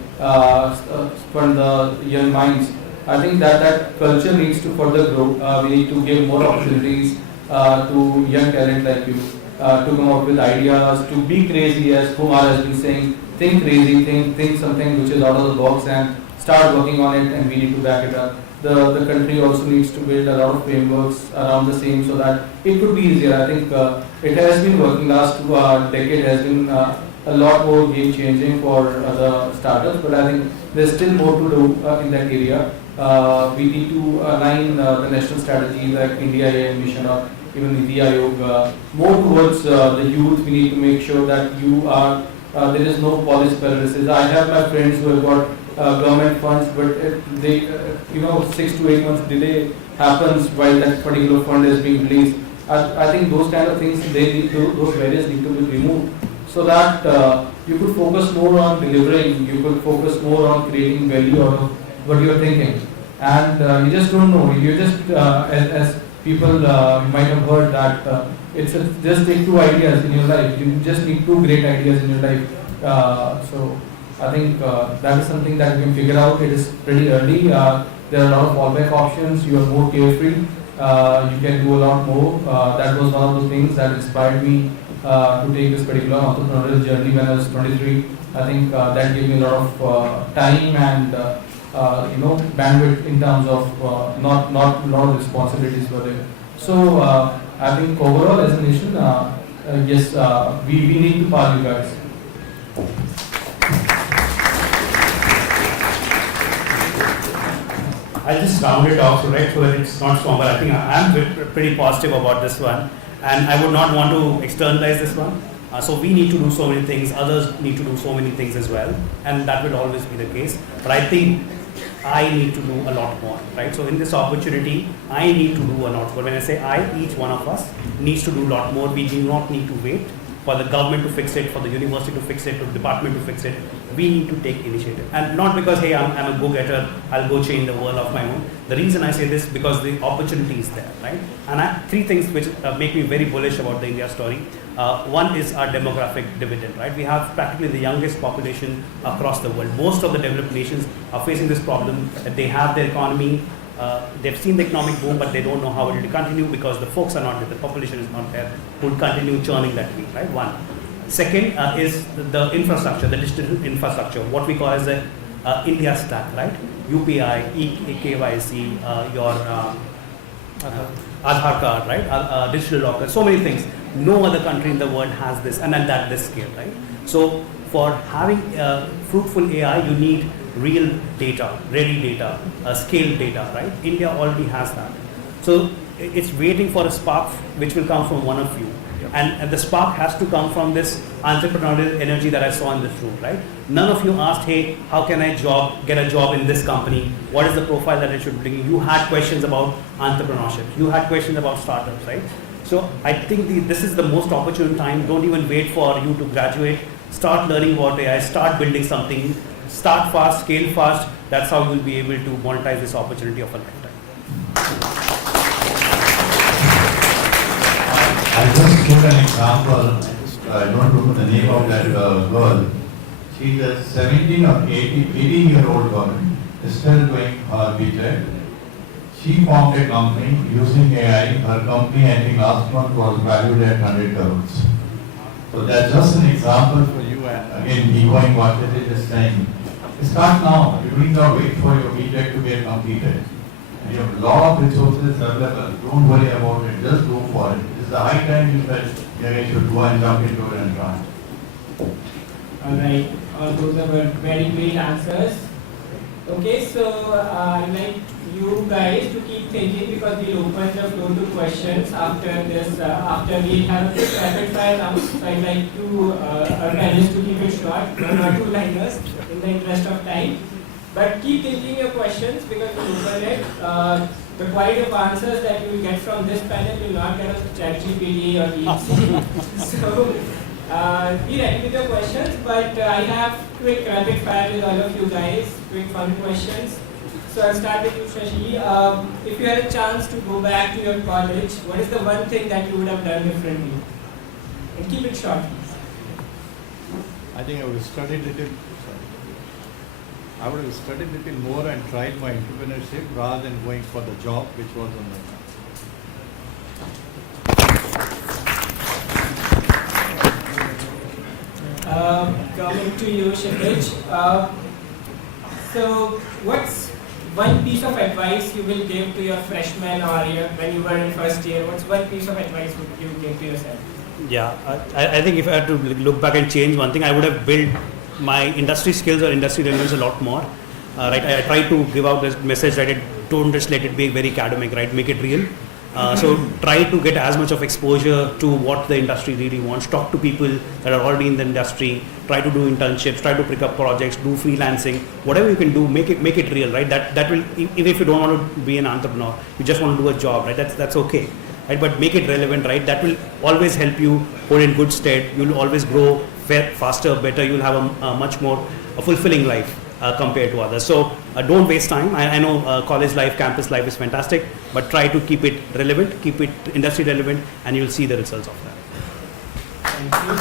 fund the young minds. I think that culture needs to further grow. We need to give more opportunities to young talent like you to come up with ideas, to be crazy, as Kumar has been saying. Think crazy, think something which is out of the box and start working on it, and we need to back it up. The country also needs to build a lot of frameworks around the same so that it could be easier. I think it has been working. Last decade has been a lot more game changing for the startups, but I think there's still more to do in that area. We need to align the national strategy like India AI Mission or even Niti Aayog more towards the youth. We need to make sure that there is no policy paralysis. I have my friends who have got government funds, but they 6 to 8 months delay happens while that particular fund is being released. I think those kind of things, those barriers need to be removed so that you could focus more on delivering, you could focus more on creating value out of what you are thinking. And you just don't know, you just, as people might have heard that just take 2 ideas in your life, you just need 2 great ideas in your life. So I think that is something that you can figure out. It is pretty early. There are a lot of fallback options. You are more carefree. You can do a lot more. That was one of the things that inspired me to take this particular entrepreneurial journey when I was 23. I think that gave me a lot of time and bandwidth in terms of not a lot of responsibilities were there. So I think overall as a nation, yes, we need to power you guys. I'll just round it off so that it's not somber. I think I'm pretty positive about this one, and I would not want to externalize this one. So we need to do so many things, others need to do so many things as well, and that will always be the case. But I think I need to do a lot more, right? So in this opportunity, I need to do a lot more. When I say I, each one of us needs to do a lot more. We do not need to wait for the government to fix it, for the university to fix it, for the department to fix it. We need to take initiative. And not because, hey, I'm a go-getter, I'll go change the world of my own. The reason I say this because the opportunity is there, right? And 3 things which make me very bullish about the India story. One is our demographic dividend, right? We have practically the youngest population across the world. Most of the developed nations are facing this problem that they have their economy, they've seen the economic boom, but they don't know how it will continue because the folks are not there, the population is not there, who will continue churning that wheel, right? One. Second is the infrastructure, the digital infrastructure, what we call as the India stack, right? UPI, KYC, your Aadhaar card, right? Digital locker, so many things. No other country in the world has this, and at this scale, right? So for having fruitful AI, you need real data, ready data, scaled data, right? India already has that. So it's waiting for a spark which will come from one of you. And the spark has to come from this entrepreneurial energy that I saw in this room, right? None of you asked, hey, how can I get a job in this company? What is the profile that I should bring? You had questions about entrepreneurship. You had questions about startups, right? So I think this is the most opportune time. Don't even wait for you to graduate. Start learning about AI, start building something, start fast, scale fast. That's how you'll be able to monetize this opportunity of a lifetime. I just give an example. I don't know the name of that girl. She's a 17 or 18-year-old girl, still doing her BTech. She formed a company using AI. Her company, I think last month, was valued at 100 crores. So that's just an example for you. And again, echoing what it is saying. Start now. You need not wait for your BTech to get completed. And you have a lot of resources available. Don't worry about it. Just go for it. It's the high time you should go and jump into it and try. Alright, those were very great answers. Okay, so I'd like you guys to keep thinking because we'll open the floor to questions after this. After we have a quick rapid fire round, so I'd like our panelists to keep it short, 1 or 2 liners in the interest of time. But keep thinking your questions because we'll open it. The quality of answers that you will get from this panel will not get us ChatGPT or DeepTech. So be ready with your questions, but I have quick rapid fire with all of you guys, quick fun questions. So I'll start with you, Shashi. If you had a chance to go back to your college, what is the one thing that you would have done differently? And keep it short, please. I think I would have studied little. Sorry. I would have studied little more and tried my entrepreneurship rather than going for the job which was on my mind. Coming to you, Shikaj. So, what's one piece of advice you will give to your freshman or when you were in first year? What's one piece of advice would you give to yourself? Yeah, I think if I had to look back and change one thing, I would have built my industry skills or industry relevance a lot more. Right, I try to give out this message that don't just let it be very academic, right? Make it real. So try to get as much of exposure to what the industry really wants. Talk to people that are already in the industry. Try to do internships. Try to pick up projects. Do freelancing. Whatever you can do, make it real, right? That will, even if you don't want to be an entrepreneur, you just want to do a job, right? That's okay, right? But make it relevant, right? That will always help you hold in good stead. You'll always grow faster, better. You'll have a much more fulfilling life. Compared to others. So don't waste time. I know college life, campus life is fantastic, but try to keep it relevant, keep it industry relevant, and you'll see the results of that. Thank you.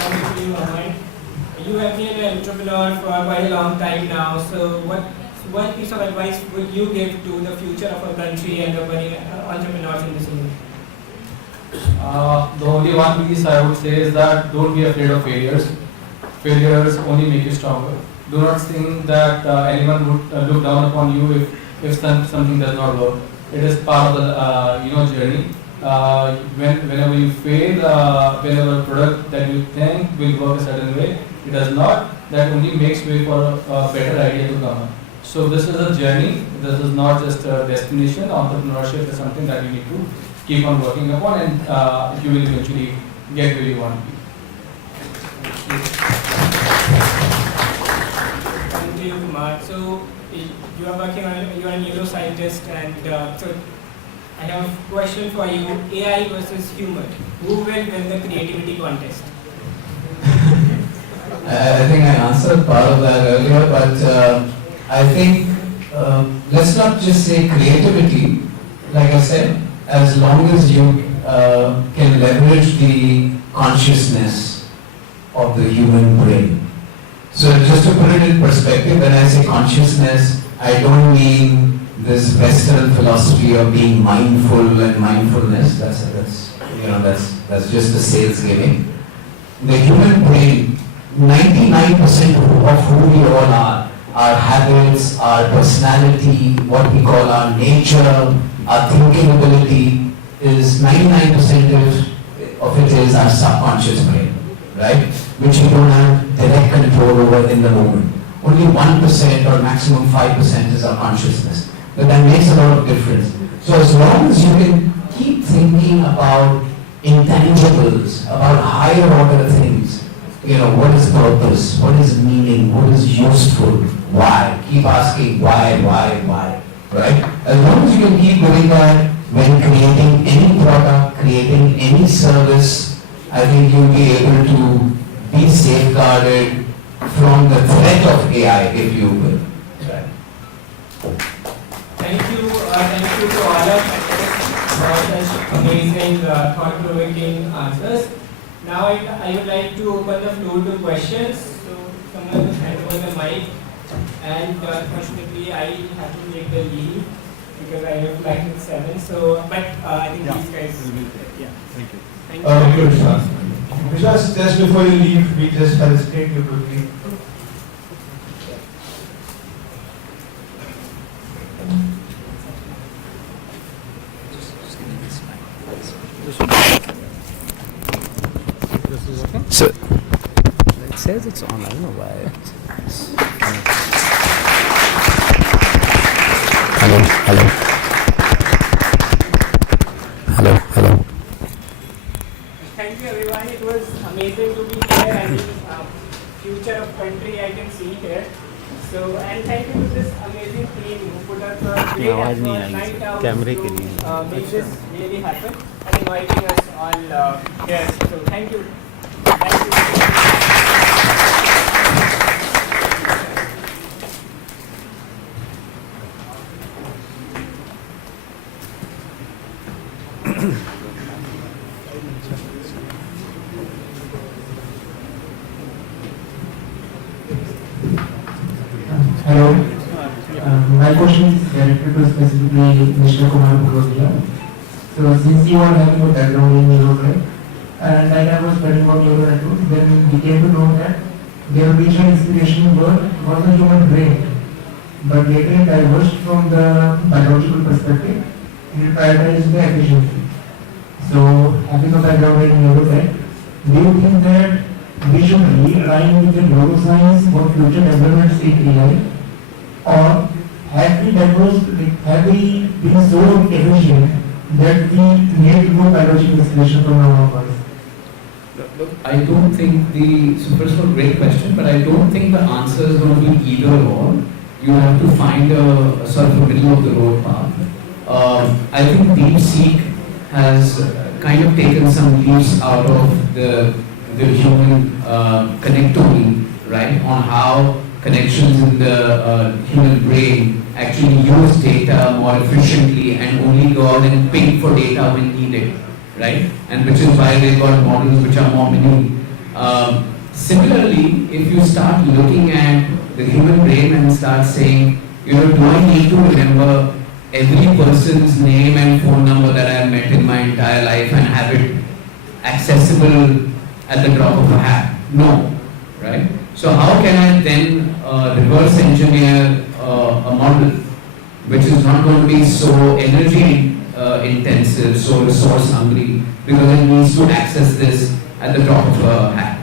Coming to you, Aman. You have been an entrepreneur for quite a long time now. So what one piece of advice would you give to the future of our country and the entrepreneurs in this industry? The only one piece I would say is that don't be afraid of failures. Failures only make you stronger. Do not think that anyone would look down upon you if something does not work. It is part of the journey. Whenever you fail, whenever a product that you think will work a certain way, it does not. That only makes way for a better idea to come. So this is a journey. This is not just a destination. Entrepreneurship is something that you need to keep on working upon, and you will eventually get where you want to be. Thank you, Kumar. So you are working on, you are a neuroscientist, and so I have a question for you. AI versus human. Who will win the creativity contest? I think I answered part of that earlier, but I think let's not just say creativity. Like I said, as long as you can leverage the consciousness of the human brain. So just to put it in perspective, when I say consciousness, I don't mean this Western philosophy of being mindful and mindfulness. That's just a sales gimmick. The human brain, 99% of who we all are, our habits, our personality, what we call our nature, our thinking ability, is 99% of it is our subconscious brain, right? Which we don't have direct control over in the moment. Only 1% or maximum 5% is our consciousness. But that makes a lot of difference. So as long as you can keep thinking about intangibles, about higher order things, what is purpose, what is meaning, what is useful, why? Keep asking why, right? As long as you can keep doing that when creating any product, creating any service, I think you'll be able to be safeguarded from the threat of AI, if you will. Right. Thank you to all of for such amazing, thought-provoking answers. Now I would like to open the floor to questions. So someone will hand over the mic, and unfortunately I have to take the lead because I have flight at 7. So, but I think these guys. Yeah. Thank you. Thank you. Good, Vishwas, just before you leave, we just felicitate you quickly. So it says it's on. I don't know why. Hello. Thank you, everyone. It was amazing to be here, and future of country I can see here. So, and thank you to this amazing team who put up a great effort, 9 hours to make this really happen and inviting us all here. So, thank you. question is directed to specifically Mr. Kumar Pukrodia. So since you are having a background in neuroscience, and like I was studying about neural networks, then we came to know that their original inspiration was the human brain, but later it diverged from the biological perspective and it prioritized the efficiency. So having a background in neuroscience, do you think that we should realign with the neuroscience for future developments in AI, or have we been so efficient that we need no biological installation from now onwards? Look, I don't think so first of all, great question, but I don't think the answer is going to be either or. You have to find a sort of a middle of the road path. I think DeepSeek has kind of taken some leaps out of the human connectomy, right, on how connections in the human brain actually use data more efficiently and only go out and ping for data when needed, right? And which is why they got models which are more mini. Similarly, if you start looking at the human brain and start saying, do I need to remember every person's name and phone number that I have met in my entire life and have it accessible at the drop of a hat? No, right? So how can I then reverse engineer a model which is not going to be so energy intensive, so resource hungry, because it needs to access this at the drop of a hat?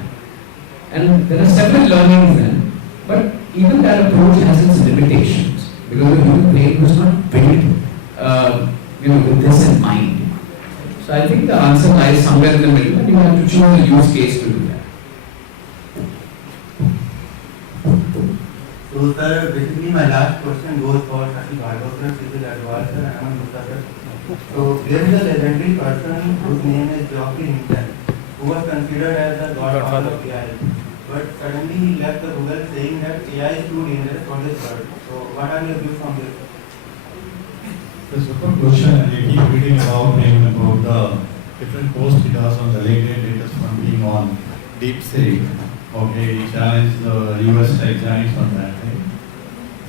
And there are several learnings then, but even that approach has its limitations, because the human brain was not built with this in mind. So I think the answer lies somewhere in the middle, and you have to choose a use case to do that. So sir, basically my last question goes for Shashi Bhargava sir, Civil Advisor, and Aman Gupta sir. So there is a legendary person whose name is Geoffrey Hinton, who was considered as the godfather of AI. But suddenly he left the Google saying that AI is too dangerous for this world. So what are your views on this? The super question, and you keep reading about him, about the different posts he does on the LinkedIn, latest one being on DeepSeek. Okay, he challenged the US tech giants on that. Right?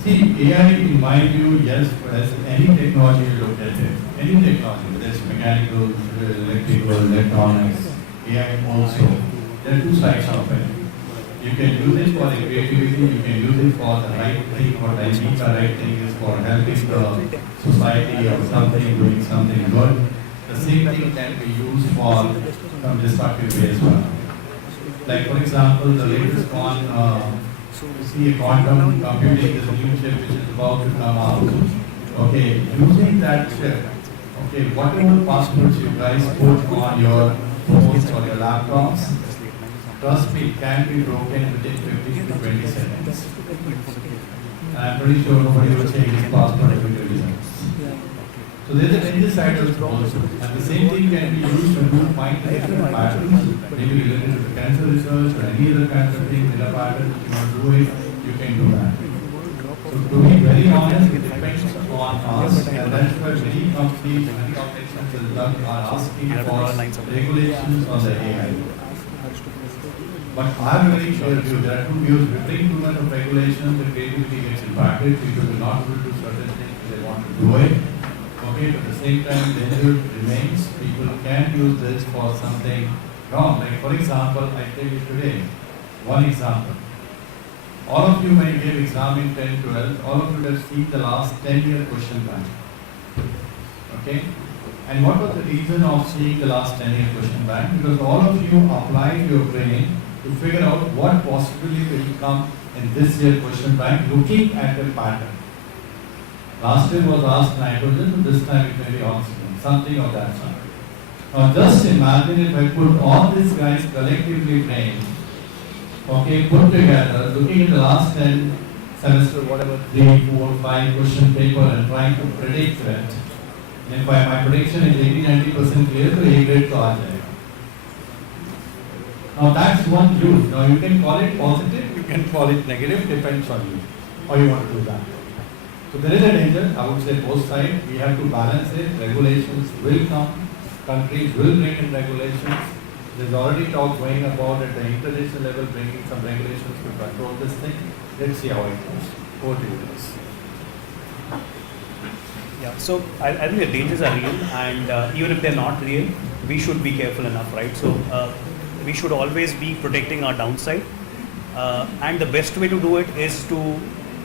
See, AI, in my view, yes, but as any technology you look at it, any technology, whether it's mechanical, electrical, electronics, AI also, there are two sides of it. You can use it for creativity, you can use it for the right thing. What I mean by right thing is for helping the society or something, doing something good. The same thing can be used for some destructive way as well. Like for example, the latest one, you see a quantum computing, this new chip which is about to come out. Okay, using that chip, okay, whatever passwords you guys put on your phones or your laptops, trust me, it can be broken within 15 to 20 seconds. I'm pretty sure nobody will change his password every 20 seconds. So there's a danger side of it also. And the same thing can be used to find different patterns, maybe related to the cancer research or any other kind of thing, in a pattern, if you want to do it, you can do that. So to be very honest, it depends on us, and that's why many companies, many organizations are asking for regulations on the AI. But I have a very clear view. There are two views. We bring too much of regulations, the creativity gets impacted, people will not able to do certain things, they want to do it. Okay, but at the same time, danger remains. People can use this for something wrong. Like for example, I tell you today, one example. All of you, when you gave exam in 10, 12, all of you have seen the last 10-year question bank. Okay? And what was the reason of seeing the last 10-year question bank? Because all of you applied your brain to figure out what possibly will come in this year question bank, looking at the pattern. Last year was asked nitrogen, and this time it may be oxygen, something of that sort. Now just imagine if I put all these guys collectively trained, okay, put together, looking at the last 10 semester, whatever, 3, 4, 5 question paper and trying to predict it. And if my prediction is 80-90% clear, so A grade to aa jayega. Now that's one use. Now you can call it positive, you can call it negative, depends on you, how you want to do that. So there is a danger, I would say both sides, we have to balance it, regulations will come, countries will bring in regulations. There's already talk going about at the international level bringing some regulations to control this thing. Let's see how it goes. Over to you guys. Yeah, so I think the dangers are real, and even if they're not real, we should be careful enough, right? So we should always be protecting our downside, and the best way to do it is to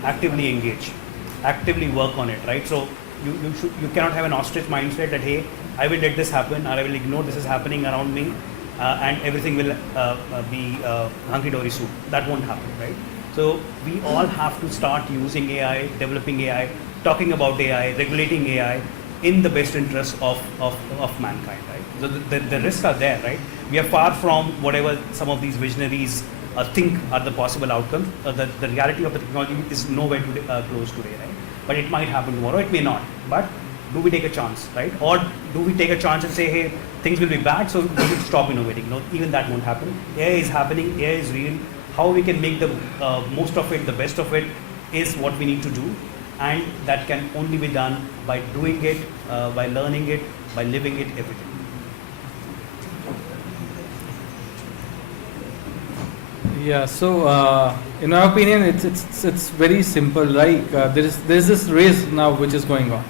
actively engage, actively work on it, right? So you cannot have an ostrich mindset that, hey, I will let this happen, or I will ignore this is happening around me, and everything will be hunky-dory soup. That won't happen, right? So we all have to start using AI, developing AI, talking about AI, regulating AI in the best interest of mankind, right? So the risks are there, right? We are far from whatever some of these visionaries think are the possible outcomes. The reality of the technology is nowhere close today, right? But it might happen tomorrow, it may not. But do we take a chance, right? Or do we take a chance and say, hey, things will be bad, so we should stop innovating? No, even that won't happen. AI is happening, AI is real. How we can make the most of it, the best of it, is what we need to do. And that can only be done by doing it, by learning it, by living it, everything. Yeah, so in my opinion, it's very simple. Like there's this race now which is going on,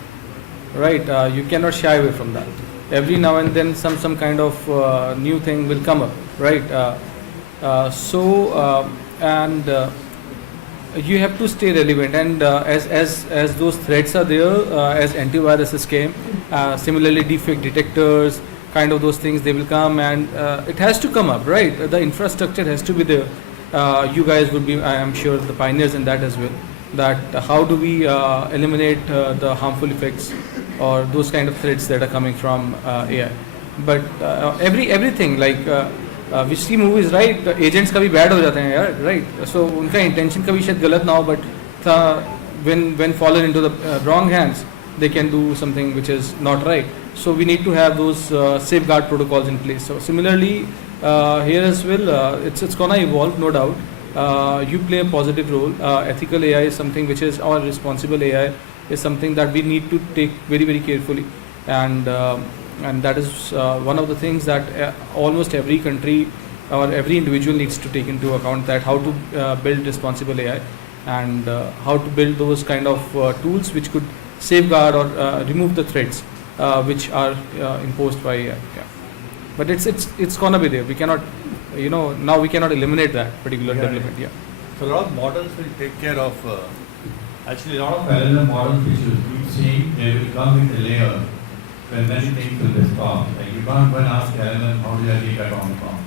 right? You cannot shy away from that. Every now and then, some kind of new thing will come up, right? You have to stay relevant, and as those threats are there, as antiviruses came, similarly deepfake detectors, kind of those things, they will come, and it has to come up, right? The infrastructure has to be there. You guys would be, I am sure, the pioneers in that as well. That how do we eliminate the harmful effects or those kind of threats that are coming from AI? But everything like we see movies, right? The agents कभी bad हो जाते हैं यार, right? So उनका intention कभी शायद गलत ना हो, but when fallen into the wrong hands, they can do something which is not right. So we need to have those safeguard protocols in place. So similarly here as well, it's gonna evolve, no doubt. You play a positive role. Ethical AI is something which is, or responsible AI is something that we need to take very, very carefully, and that is one of the things that almost every country or every individual needs to take into account, that how to build responsible AI, and how to build those kind of tools which could safeguard or remove the threats which are imposed by AI. Yeah. But it's gonna be there. We cannot, now we cannot eliminate that particular development. Yeah. So a lot of models will take care of, actually a lot of LLM models which you keep seeing, they will come with a layer when many things will respond. Like you can't go and ask LLM, how do I get data come from?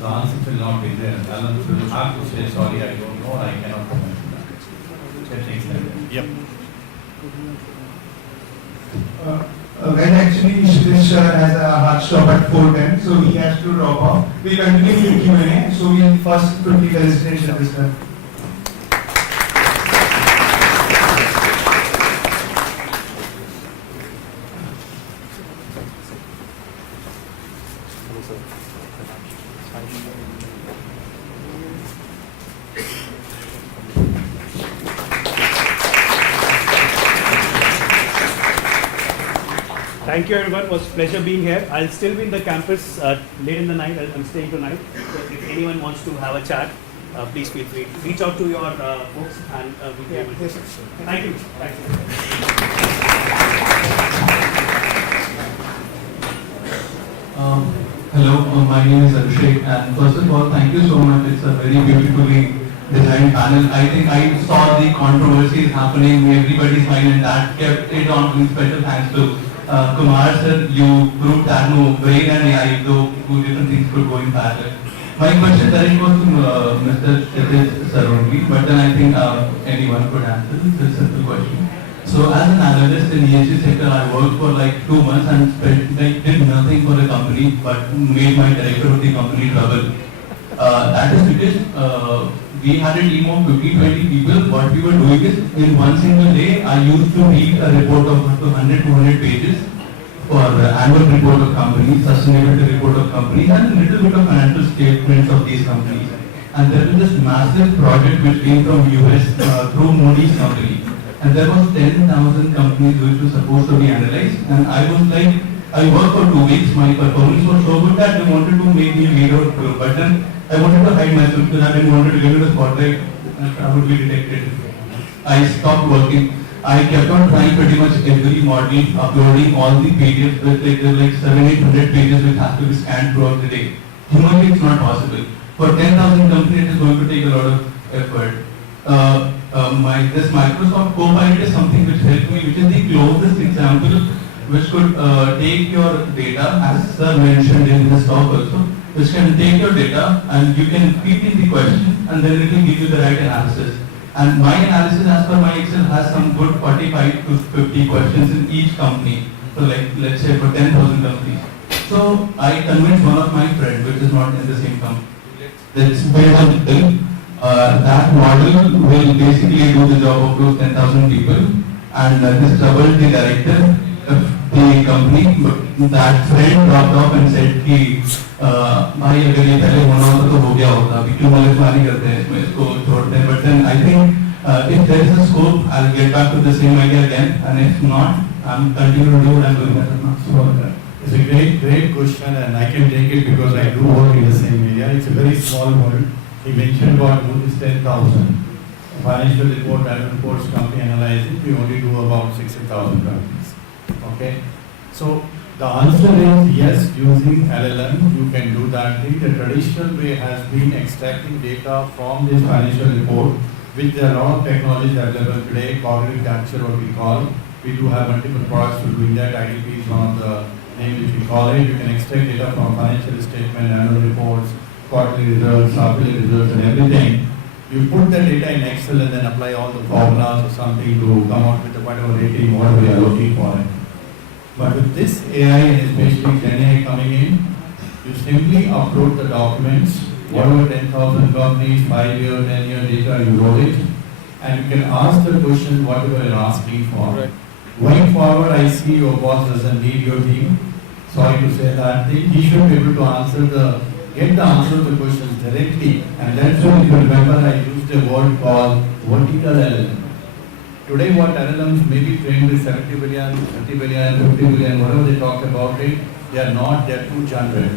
The answers will not be there. LLMs will have to say, sorry, I don't know, I cannot comment on that. Things like that. Yep. When actually Shitish has a hard stop at 4:10, so he has to drop off. We continue with Q&A, so we'll first quickly the resignation of this one. Thank you everyone, it was a pleasure being here. I'll still be in the campus late in the night, I'm staying tonight. So if anyone wants to have a chat, please feel free. Reach out to your folks and we'll be able to. Thank you. Thank you. Hello, my name is Abhishek, and first of all, thank you so much. It's a very beautifully designed panel. I think I saw the controversies happening in everybody's mind, and that kept it on. With special thanks to Kumar sir, you proved that no, brain and AI, though two different things could go in parallel. My question directly was to Mr. Shitish sir only, but then I think anyone could answer. It's a simple question. So as an analyst in the EHC sector, I worked for like 2 months and did nothing for the company, but made my director of the company trouble. That is because we had a team of 15-20 people. What we were doing is, in one single day, I used to read a report of up to 100-200 pages for annual report of companies, sustainability report of companies, and a little bit of financial statements of these companies. And there was this massive project which came from US through Moody's company. And there was 10,000 companies which were supposed to be analyzed. And I was like, I worked for 2 weeks. My performance was so good that they wanted to make me a leader of group. But then I wanted to hide myself because I didn't want to give it a spotlight. I would be detected. I stopped working. I kept on trying pretty much every module, uploading all the pages, with like there are like 700-800 pages which have to be scanned throughout the day. Humanly, it's not possible. For 10,000 companies, it is going to take a lot of effort. This Microsoft Copilot is something which helped me, which is the closest example which could take your data, as sir mentioned in this talk also, which can take your data and you can feed in the question and then it will give you the right analysis. And my analysis as per my Excel has some good 45 to 50 questions in each company. So like, let's say for 10,000 companies. So I convinced one of my friends, which is not in the same company, let's build a model. That model will basically do the job of those 10,000 people, and this troubled the director of the company. But that friend dropped off and said कि भाई अगर ये पहले होना होता तो हो गया होता, अभी क्यों मलकमारी करते हैं इसमें, इसको छोड़ते हैं. But then I think if there is a scope, I'll get back to the same idea again, and if not, I'm continue to do what I'm doing better now. So it's a great question, and I can take it because I do work in the same area. It's a very small world. He mentioned about this 10,000 financial report, annual reports, company analyzing. We only do about 60,000 companies. Okay, so the answer is yes. Using LLM, you can do that thing. The traditional way has been extracting data from this financial report, which there are a lot of technologies available today. Cognitive capture, what we call. We do have multiple products for doing that. IIT is one of the names which we call it. You can extract data from financial statement, annual reports, quarterly results, half-yearly results, and everything. You put the data in Excel and then apply all the formulas or something to come out with whatever rating, whatever you are looking for it. But with this AI and especially GenAI coming in, you simply upload the documents, whatever 10,000 companies, 5-year, 10-year data, you wrote it, and you can ask the question whatever you're asking for. Right. Going forward, I see your boss doesn't need your team. Sorry to say that. He should be able to get the answer to the questions directly. And that's why, if you remember, I used a word called vertical LLM. Today, what LLMs may be trained with 70 billion, 30 billion, 50 billion, whatever they talk about it, they are not, they are too generic.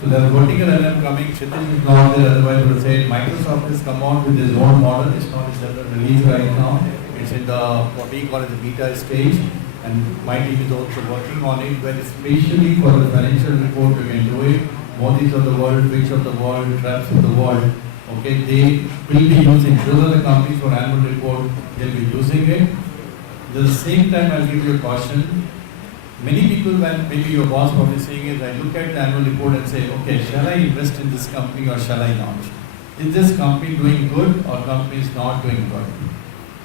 So there is vertical LLM coming, Kshitij is not there, otherwise we will say Microsoft has come out with its own model. It's not in general release right now. It's in the, what we call it, the beta stage, and my team is also working on it, where especially for the financial report we can do it. Modis of the world, Rich of the world, Traps of the world, okay, they will be using, those are the companies for annual report, they'll be using it. At the same time, I'll give you a caution. Many people, when maybe your boss probably saying is, I look at the annual report and say, okay, shall I invest in this company or shall I not? Is this company doing good or company is not doing good?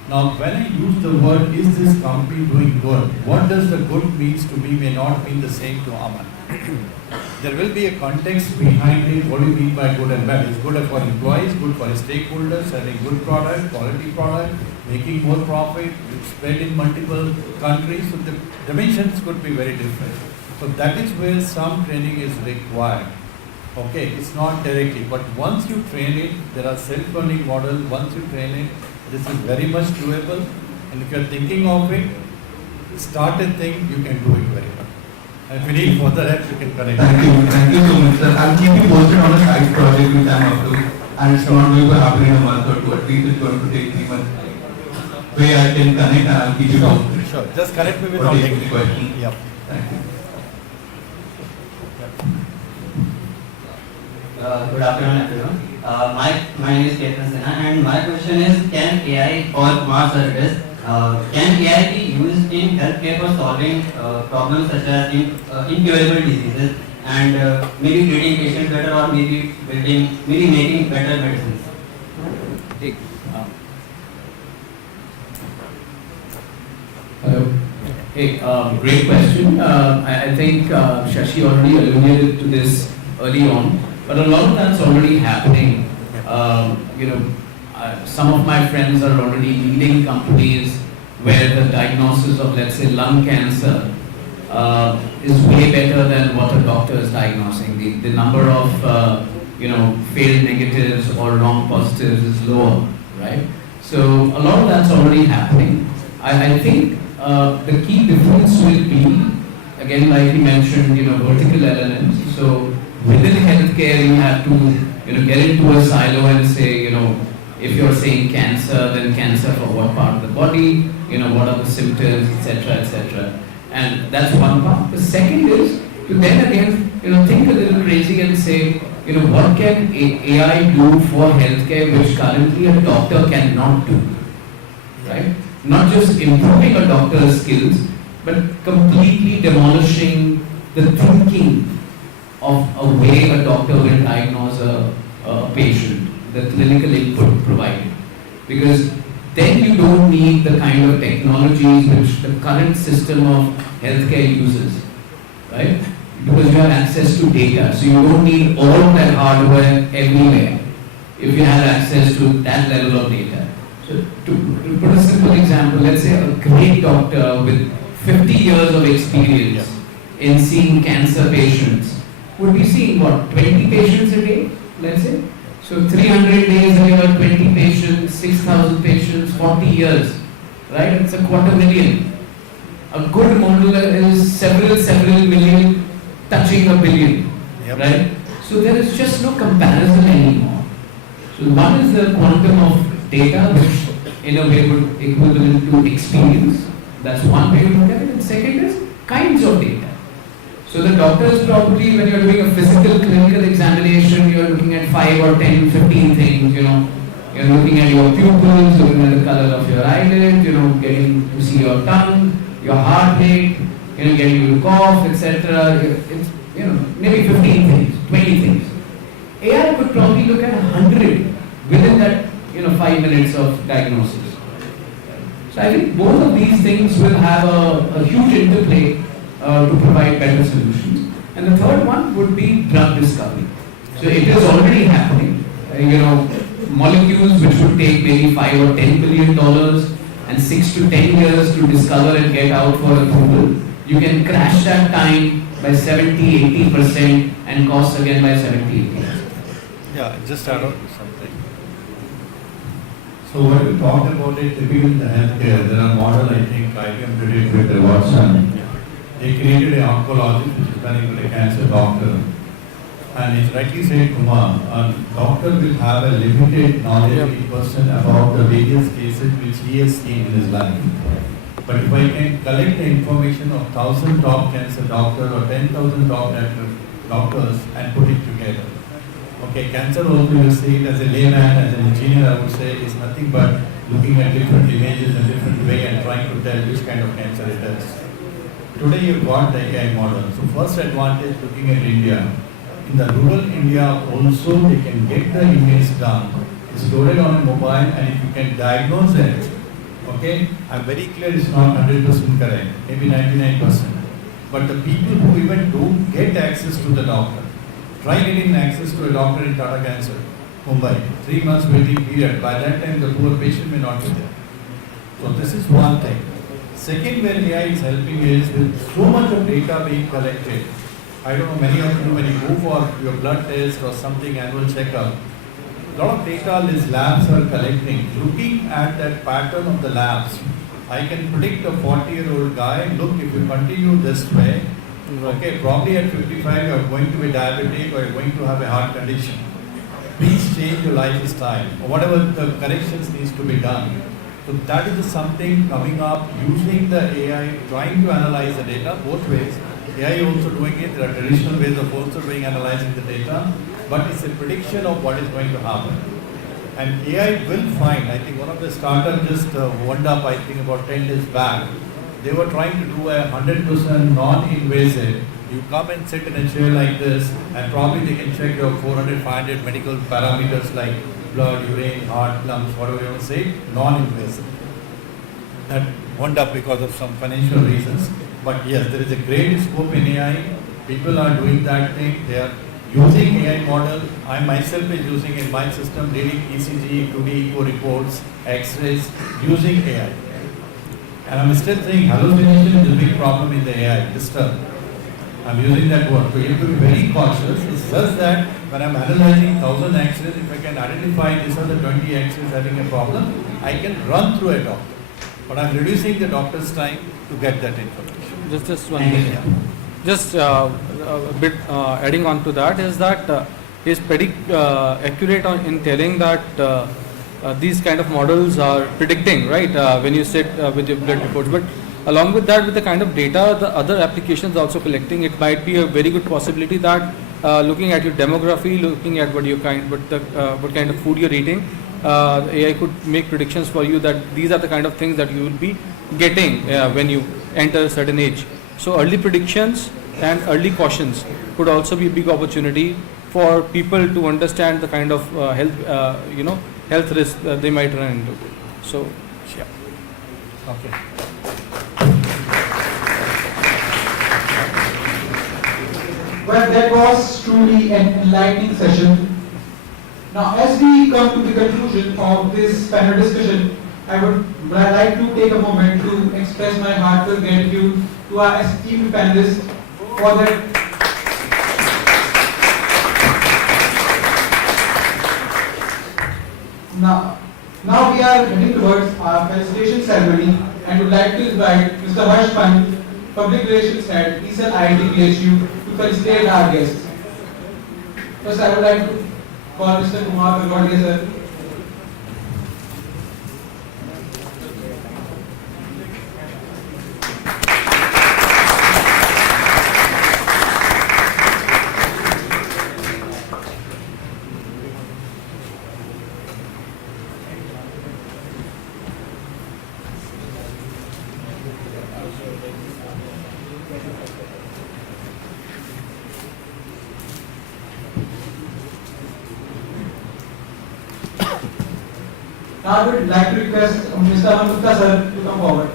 Now, when I use the word, is this company doing good? What does the good means to me may not mean the same to Aman. There will be a context behind it. What do you mean by good and bad? It's good for employees, good for stakeholders, selling good product, quality product, making more profit, spread in multiple countries. So the dimensions could be very different. So that is where some training is required. Okay, it's not directly, but once you train it, there are self-learning models. Once you train it, this is very much doable. And if you are thinking of it, start a thing, you can do it very well. And if you need further help, you can connect. Thank you so much, sir. I'll keep you posted on a side project which I'm up to, and it's not going to happen in a month or two. At least it's going to take 3 months. Where I can connect, and I'll keep you posted. Sure. Just connect me with or our take the question. Yep. Thank you. Good afternoon, everyone. My name is Ketan Sinha, and my question is: can AI or smart service can AI be used in healthcare for solving problems such as incurable diseases and maybe treating patients better, or maybe making better medicines? Hello. Hey, great question. I think Shashi already alluded to this early on, but a lot of that's already happening. Some of my friends are already leading companies where the diagnosis of, let's say, lung cancer is way better than what a doctor is diagnosing. The number of failed negatives or wrong positives is lower, right? So a lot of that's already happening. I think the key difference will be, again, like you mentioned, vertical LLMs. So within healthcare, you have to get into a silo and say, if you're saying cancer, then cancer for what part of the body? what are the symptoms, etc., etc. And that's one part. The second is to then again, think a little crazy and say, what can AI do for healthcare which currently a doctor cannot do, right? Not just improving a doctor's skills, but completely demolishing the thinking of a way a doctor will diagnose a patient, the clinical input provided. Because then you don't need the kind of technologies which the current system of healthcare uses, right? Because you have access to data, so you don't need all that hardware everywhere if you have access to that level of data. So to put a simple example, let's say a great doctor with 50 years of experience in seeing cancer patients would be seeing what, 20 patients a day, let's say? So 300 days a year, 20 patients, 6,000 patients, 40 years, right? It's a 250,000. A good model is several million touching a billion, right? So there is just no comparison anymore. So one is the quantum of data, which in a way would equivalent to experience. That's one way to look at it. And second is kinds of data. So the doctors probably, when you're doing a physical clinical examination, you're looking at 5 or 10, 15 things, You're looking at your pupils, looking at the color of your eyelid, getting to see your tongue, your heart rate, getting you to cough, etc. It's, maybe 15 things, 20 things. AI could probably look at 100 within that, 5 minutes of diagnosis. So I think both of these things will have a huge interplay to provide better solutions. And the third one would be drug discovery. So it is already happening. Molecules which would take maybe $5 or $10 billion and 6 to 10 years to discover and get out for approval, you can crash that time by 70-80% and cost again by 70-80%. Yeah, just add on to something. So when we talked about it, typically in the healthcare, there are model, I think, IBM did it with the Watson. They created an oncologist, which is running with a cancer doctor. And it's rightly said, Kumar, a doctor will have a limited knowledge person about the various cases which he has seen in his life. But if I can collect the information of 1,000 top cancer doctors or 10,000 top doctors and put it together. Okay, cancer also you see it as a layman, as an engineer, I would say, is nothing but looking at different images in different way and trying to tell which kind of cancer it is. Today you've got the AI model. So first advantage looking at India. In the rural India also they can get the image done. It's loaded on a mobile and if you can diagnose it, okay, I'm very clear it's not 100% correct, maybe 99%. But the people who even don't get access to the doctor, try getting access to a doctor in Tata Cancer, Mumbai, 3 months waiting period. By that time, the poor patient may not be there. So this is one thing. Second, where AI is helping is with so much of data being collected. I don't know, many of you, when you go for your blood test or something, annual checkup, a lot of data these labs are collecting. Looking at that pattern of the labs, I can predict a 40-year-old guy, look, if you continue this way, okay, probably at 55 you are going to be diabetic or you are going to have a heart condition. Please change your lifestyle or whatever the corrections needs to be done. So that is something coming up using the AI, trying to analyze the data both ways. AI also doing it, there are traditional ways of also doing analyzing the data, but it's a prediction of what is going to happen. And AI will find, I think one of the startups just wound up, I think about 10 days back, they were trying to do a 100% non-invasive. You come and sit in a chair like this and probably they can check your 400, 500 medical parameters like blood, urine, heart, lungs, whatever you want to say, non-invasive. That wound up because of some financial reasons. But yes, there is a great scope in AI. People are doing that thing. They are using AI model. I myself is using in my system, reading ECG, 2D echo reports, X-rays, using AI. And I'm still saying hallucination is a big problem in the AI, disturb. I'm using that word. So you have to be very cautious. It's just that when I'm analyzing 1,000 X-rays, if I can identify these are the 20 X-rays having a problem, I can run through a doctor. But I'm reducing the doctor's time to get that information. Just one thing. Just a bit adding on to that is that he is pretty accurate in telling that these kind of models are predicting, right, when you sit with your blood reports. But along with that, with the kind of data the other applications also collecting, it might be a very good possibility that looking at your demography, looking at what kind of food you're eating, AI could make predictions for you that these are the kind of things that you will be getting when you enter a certain age. So early predictions and early cautions could also be a big opportunity for people to understand the kind of health risks that they might run into. So, yeah. Okay. Well, that was truly an enlightening session. Now, as we come to the conclusion of this panel discussion, I would like to take a moment to express my heartfelt gratitude to our esteemed panelists for their Now we are heading towards our felicitation ceremony and would like to invite Mr. Harsh Pant, Public Relations Head, IIT BHU, to felicitate our guests. First, I would like to call Mr. Kumar Gargadia, sir. Now I would like to request Mr. Aman Gupta sir to come forward.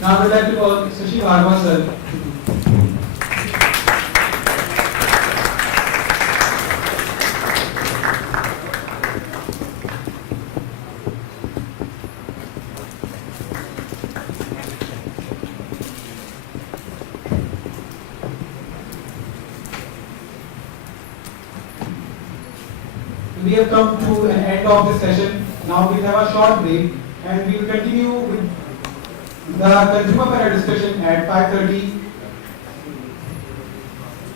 Now I would like to call Sashi Bhargava sir. We have come to an end of this session. Now we have a short break and we will continue with the consumer panel discussion at 5:30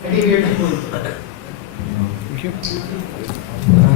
at 8:30. Thank you.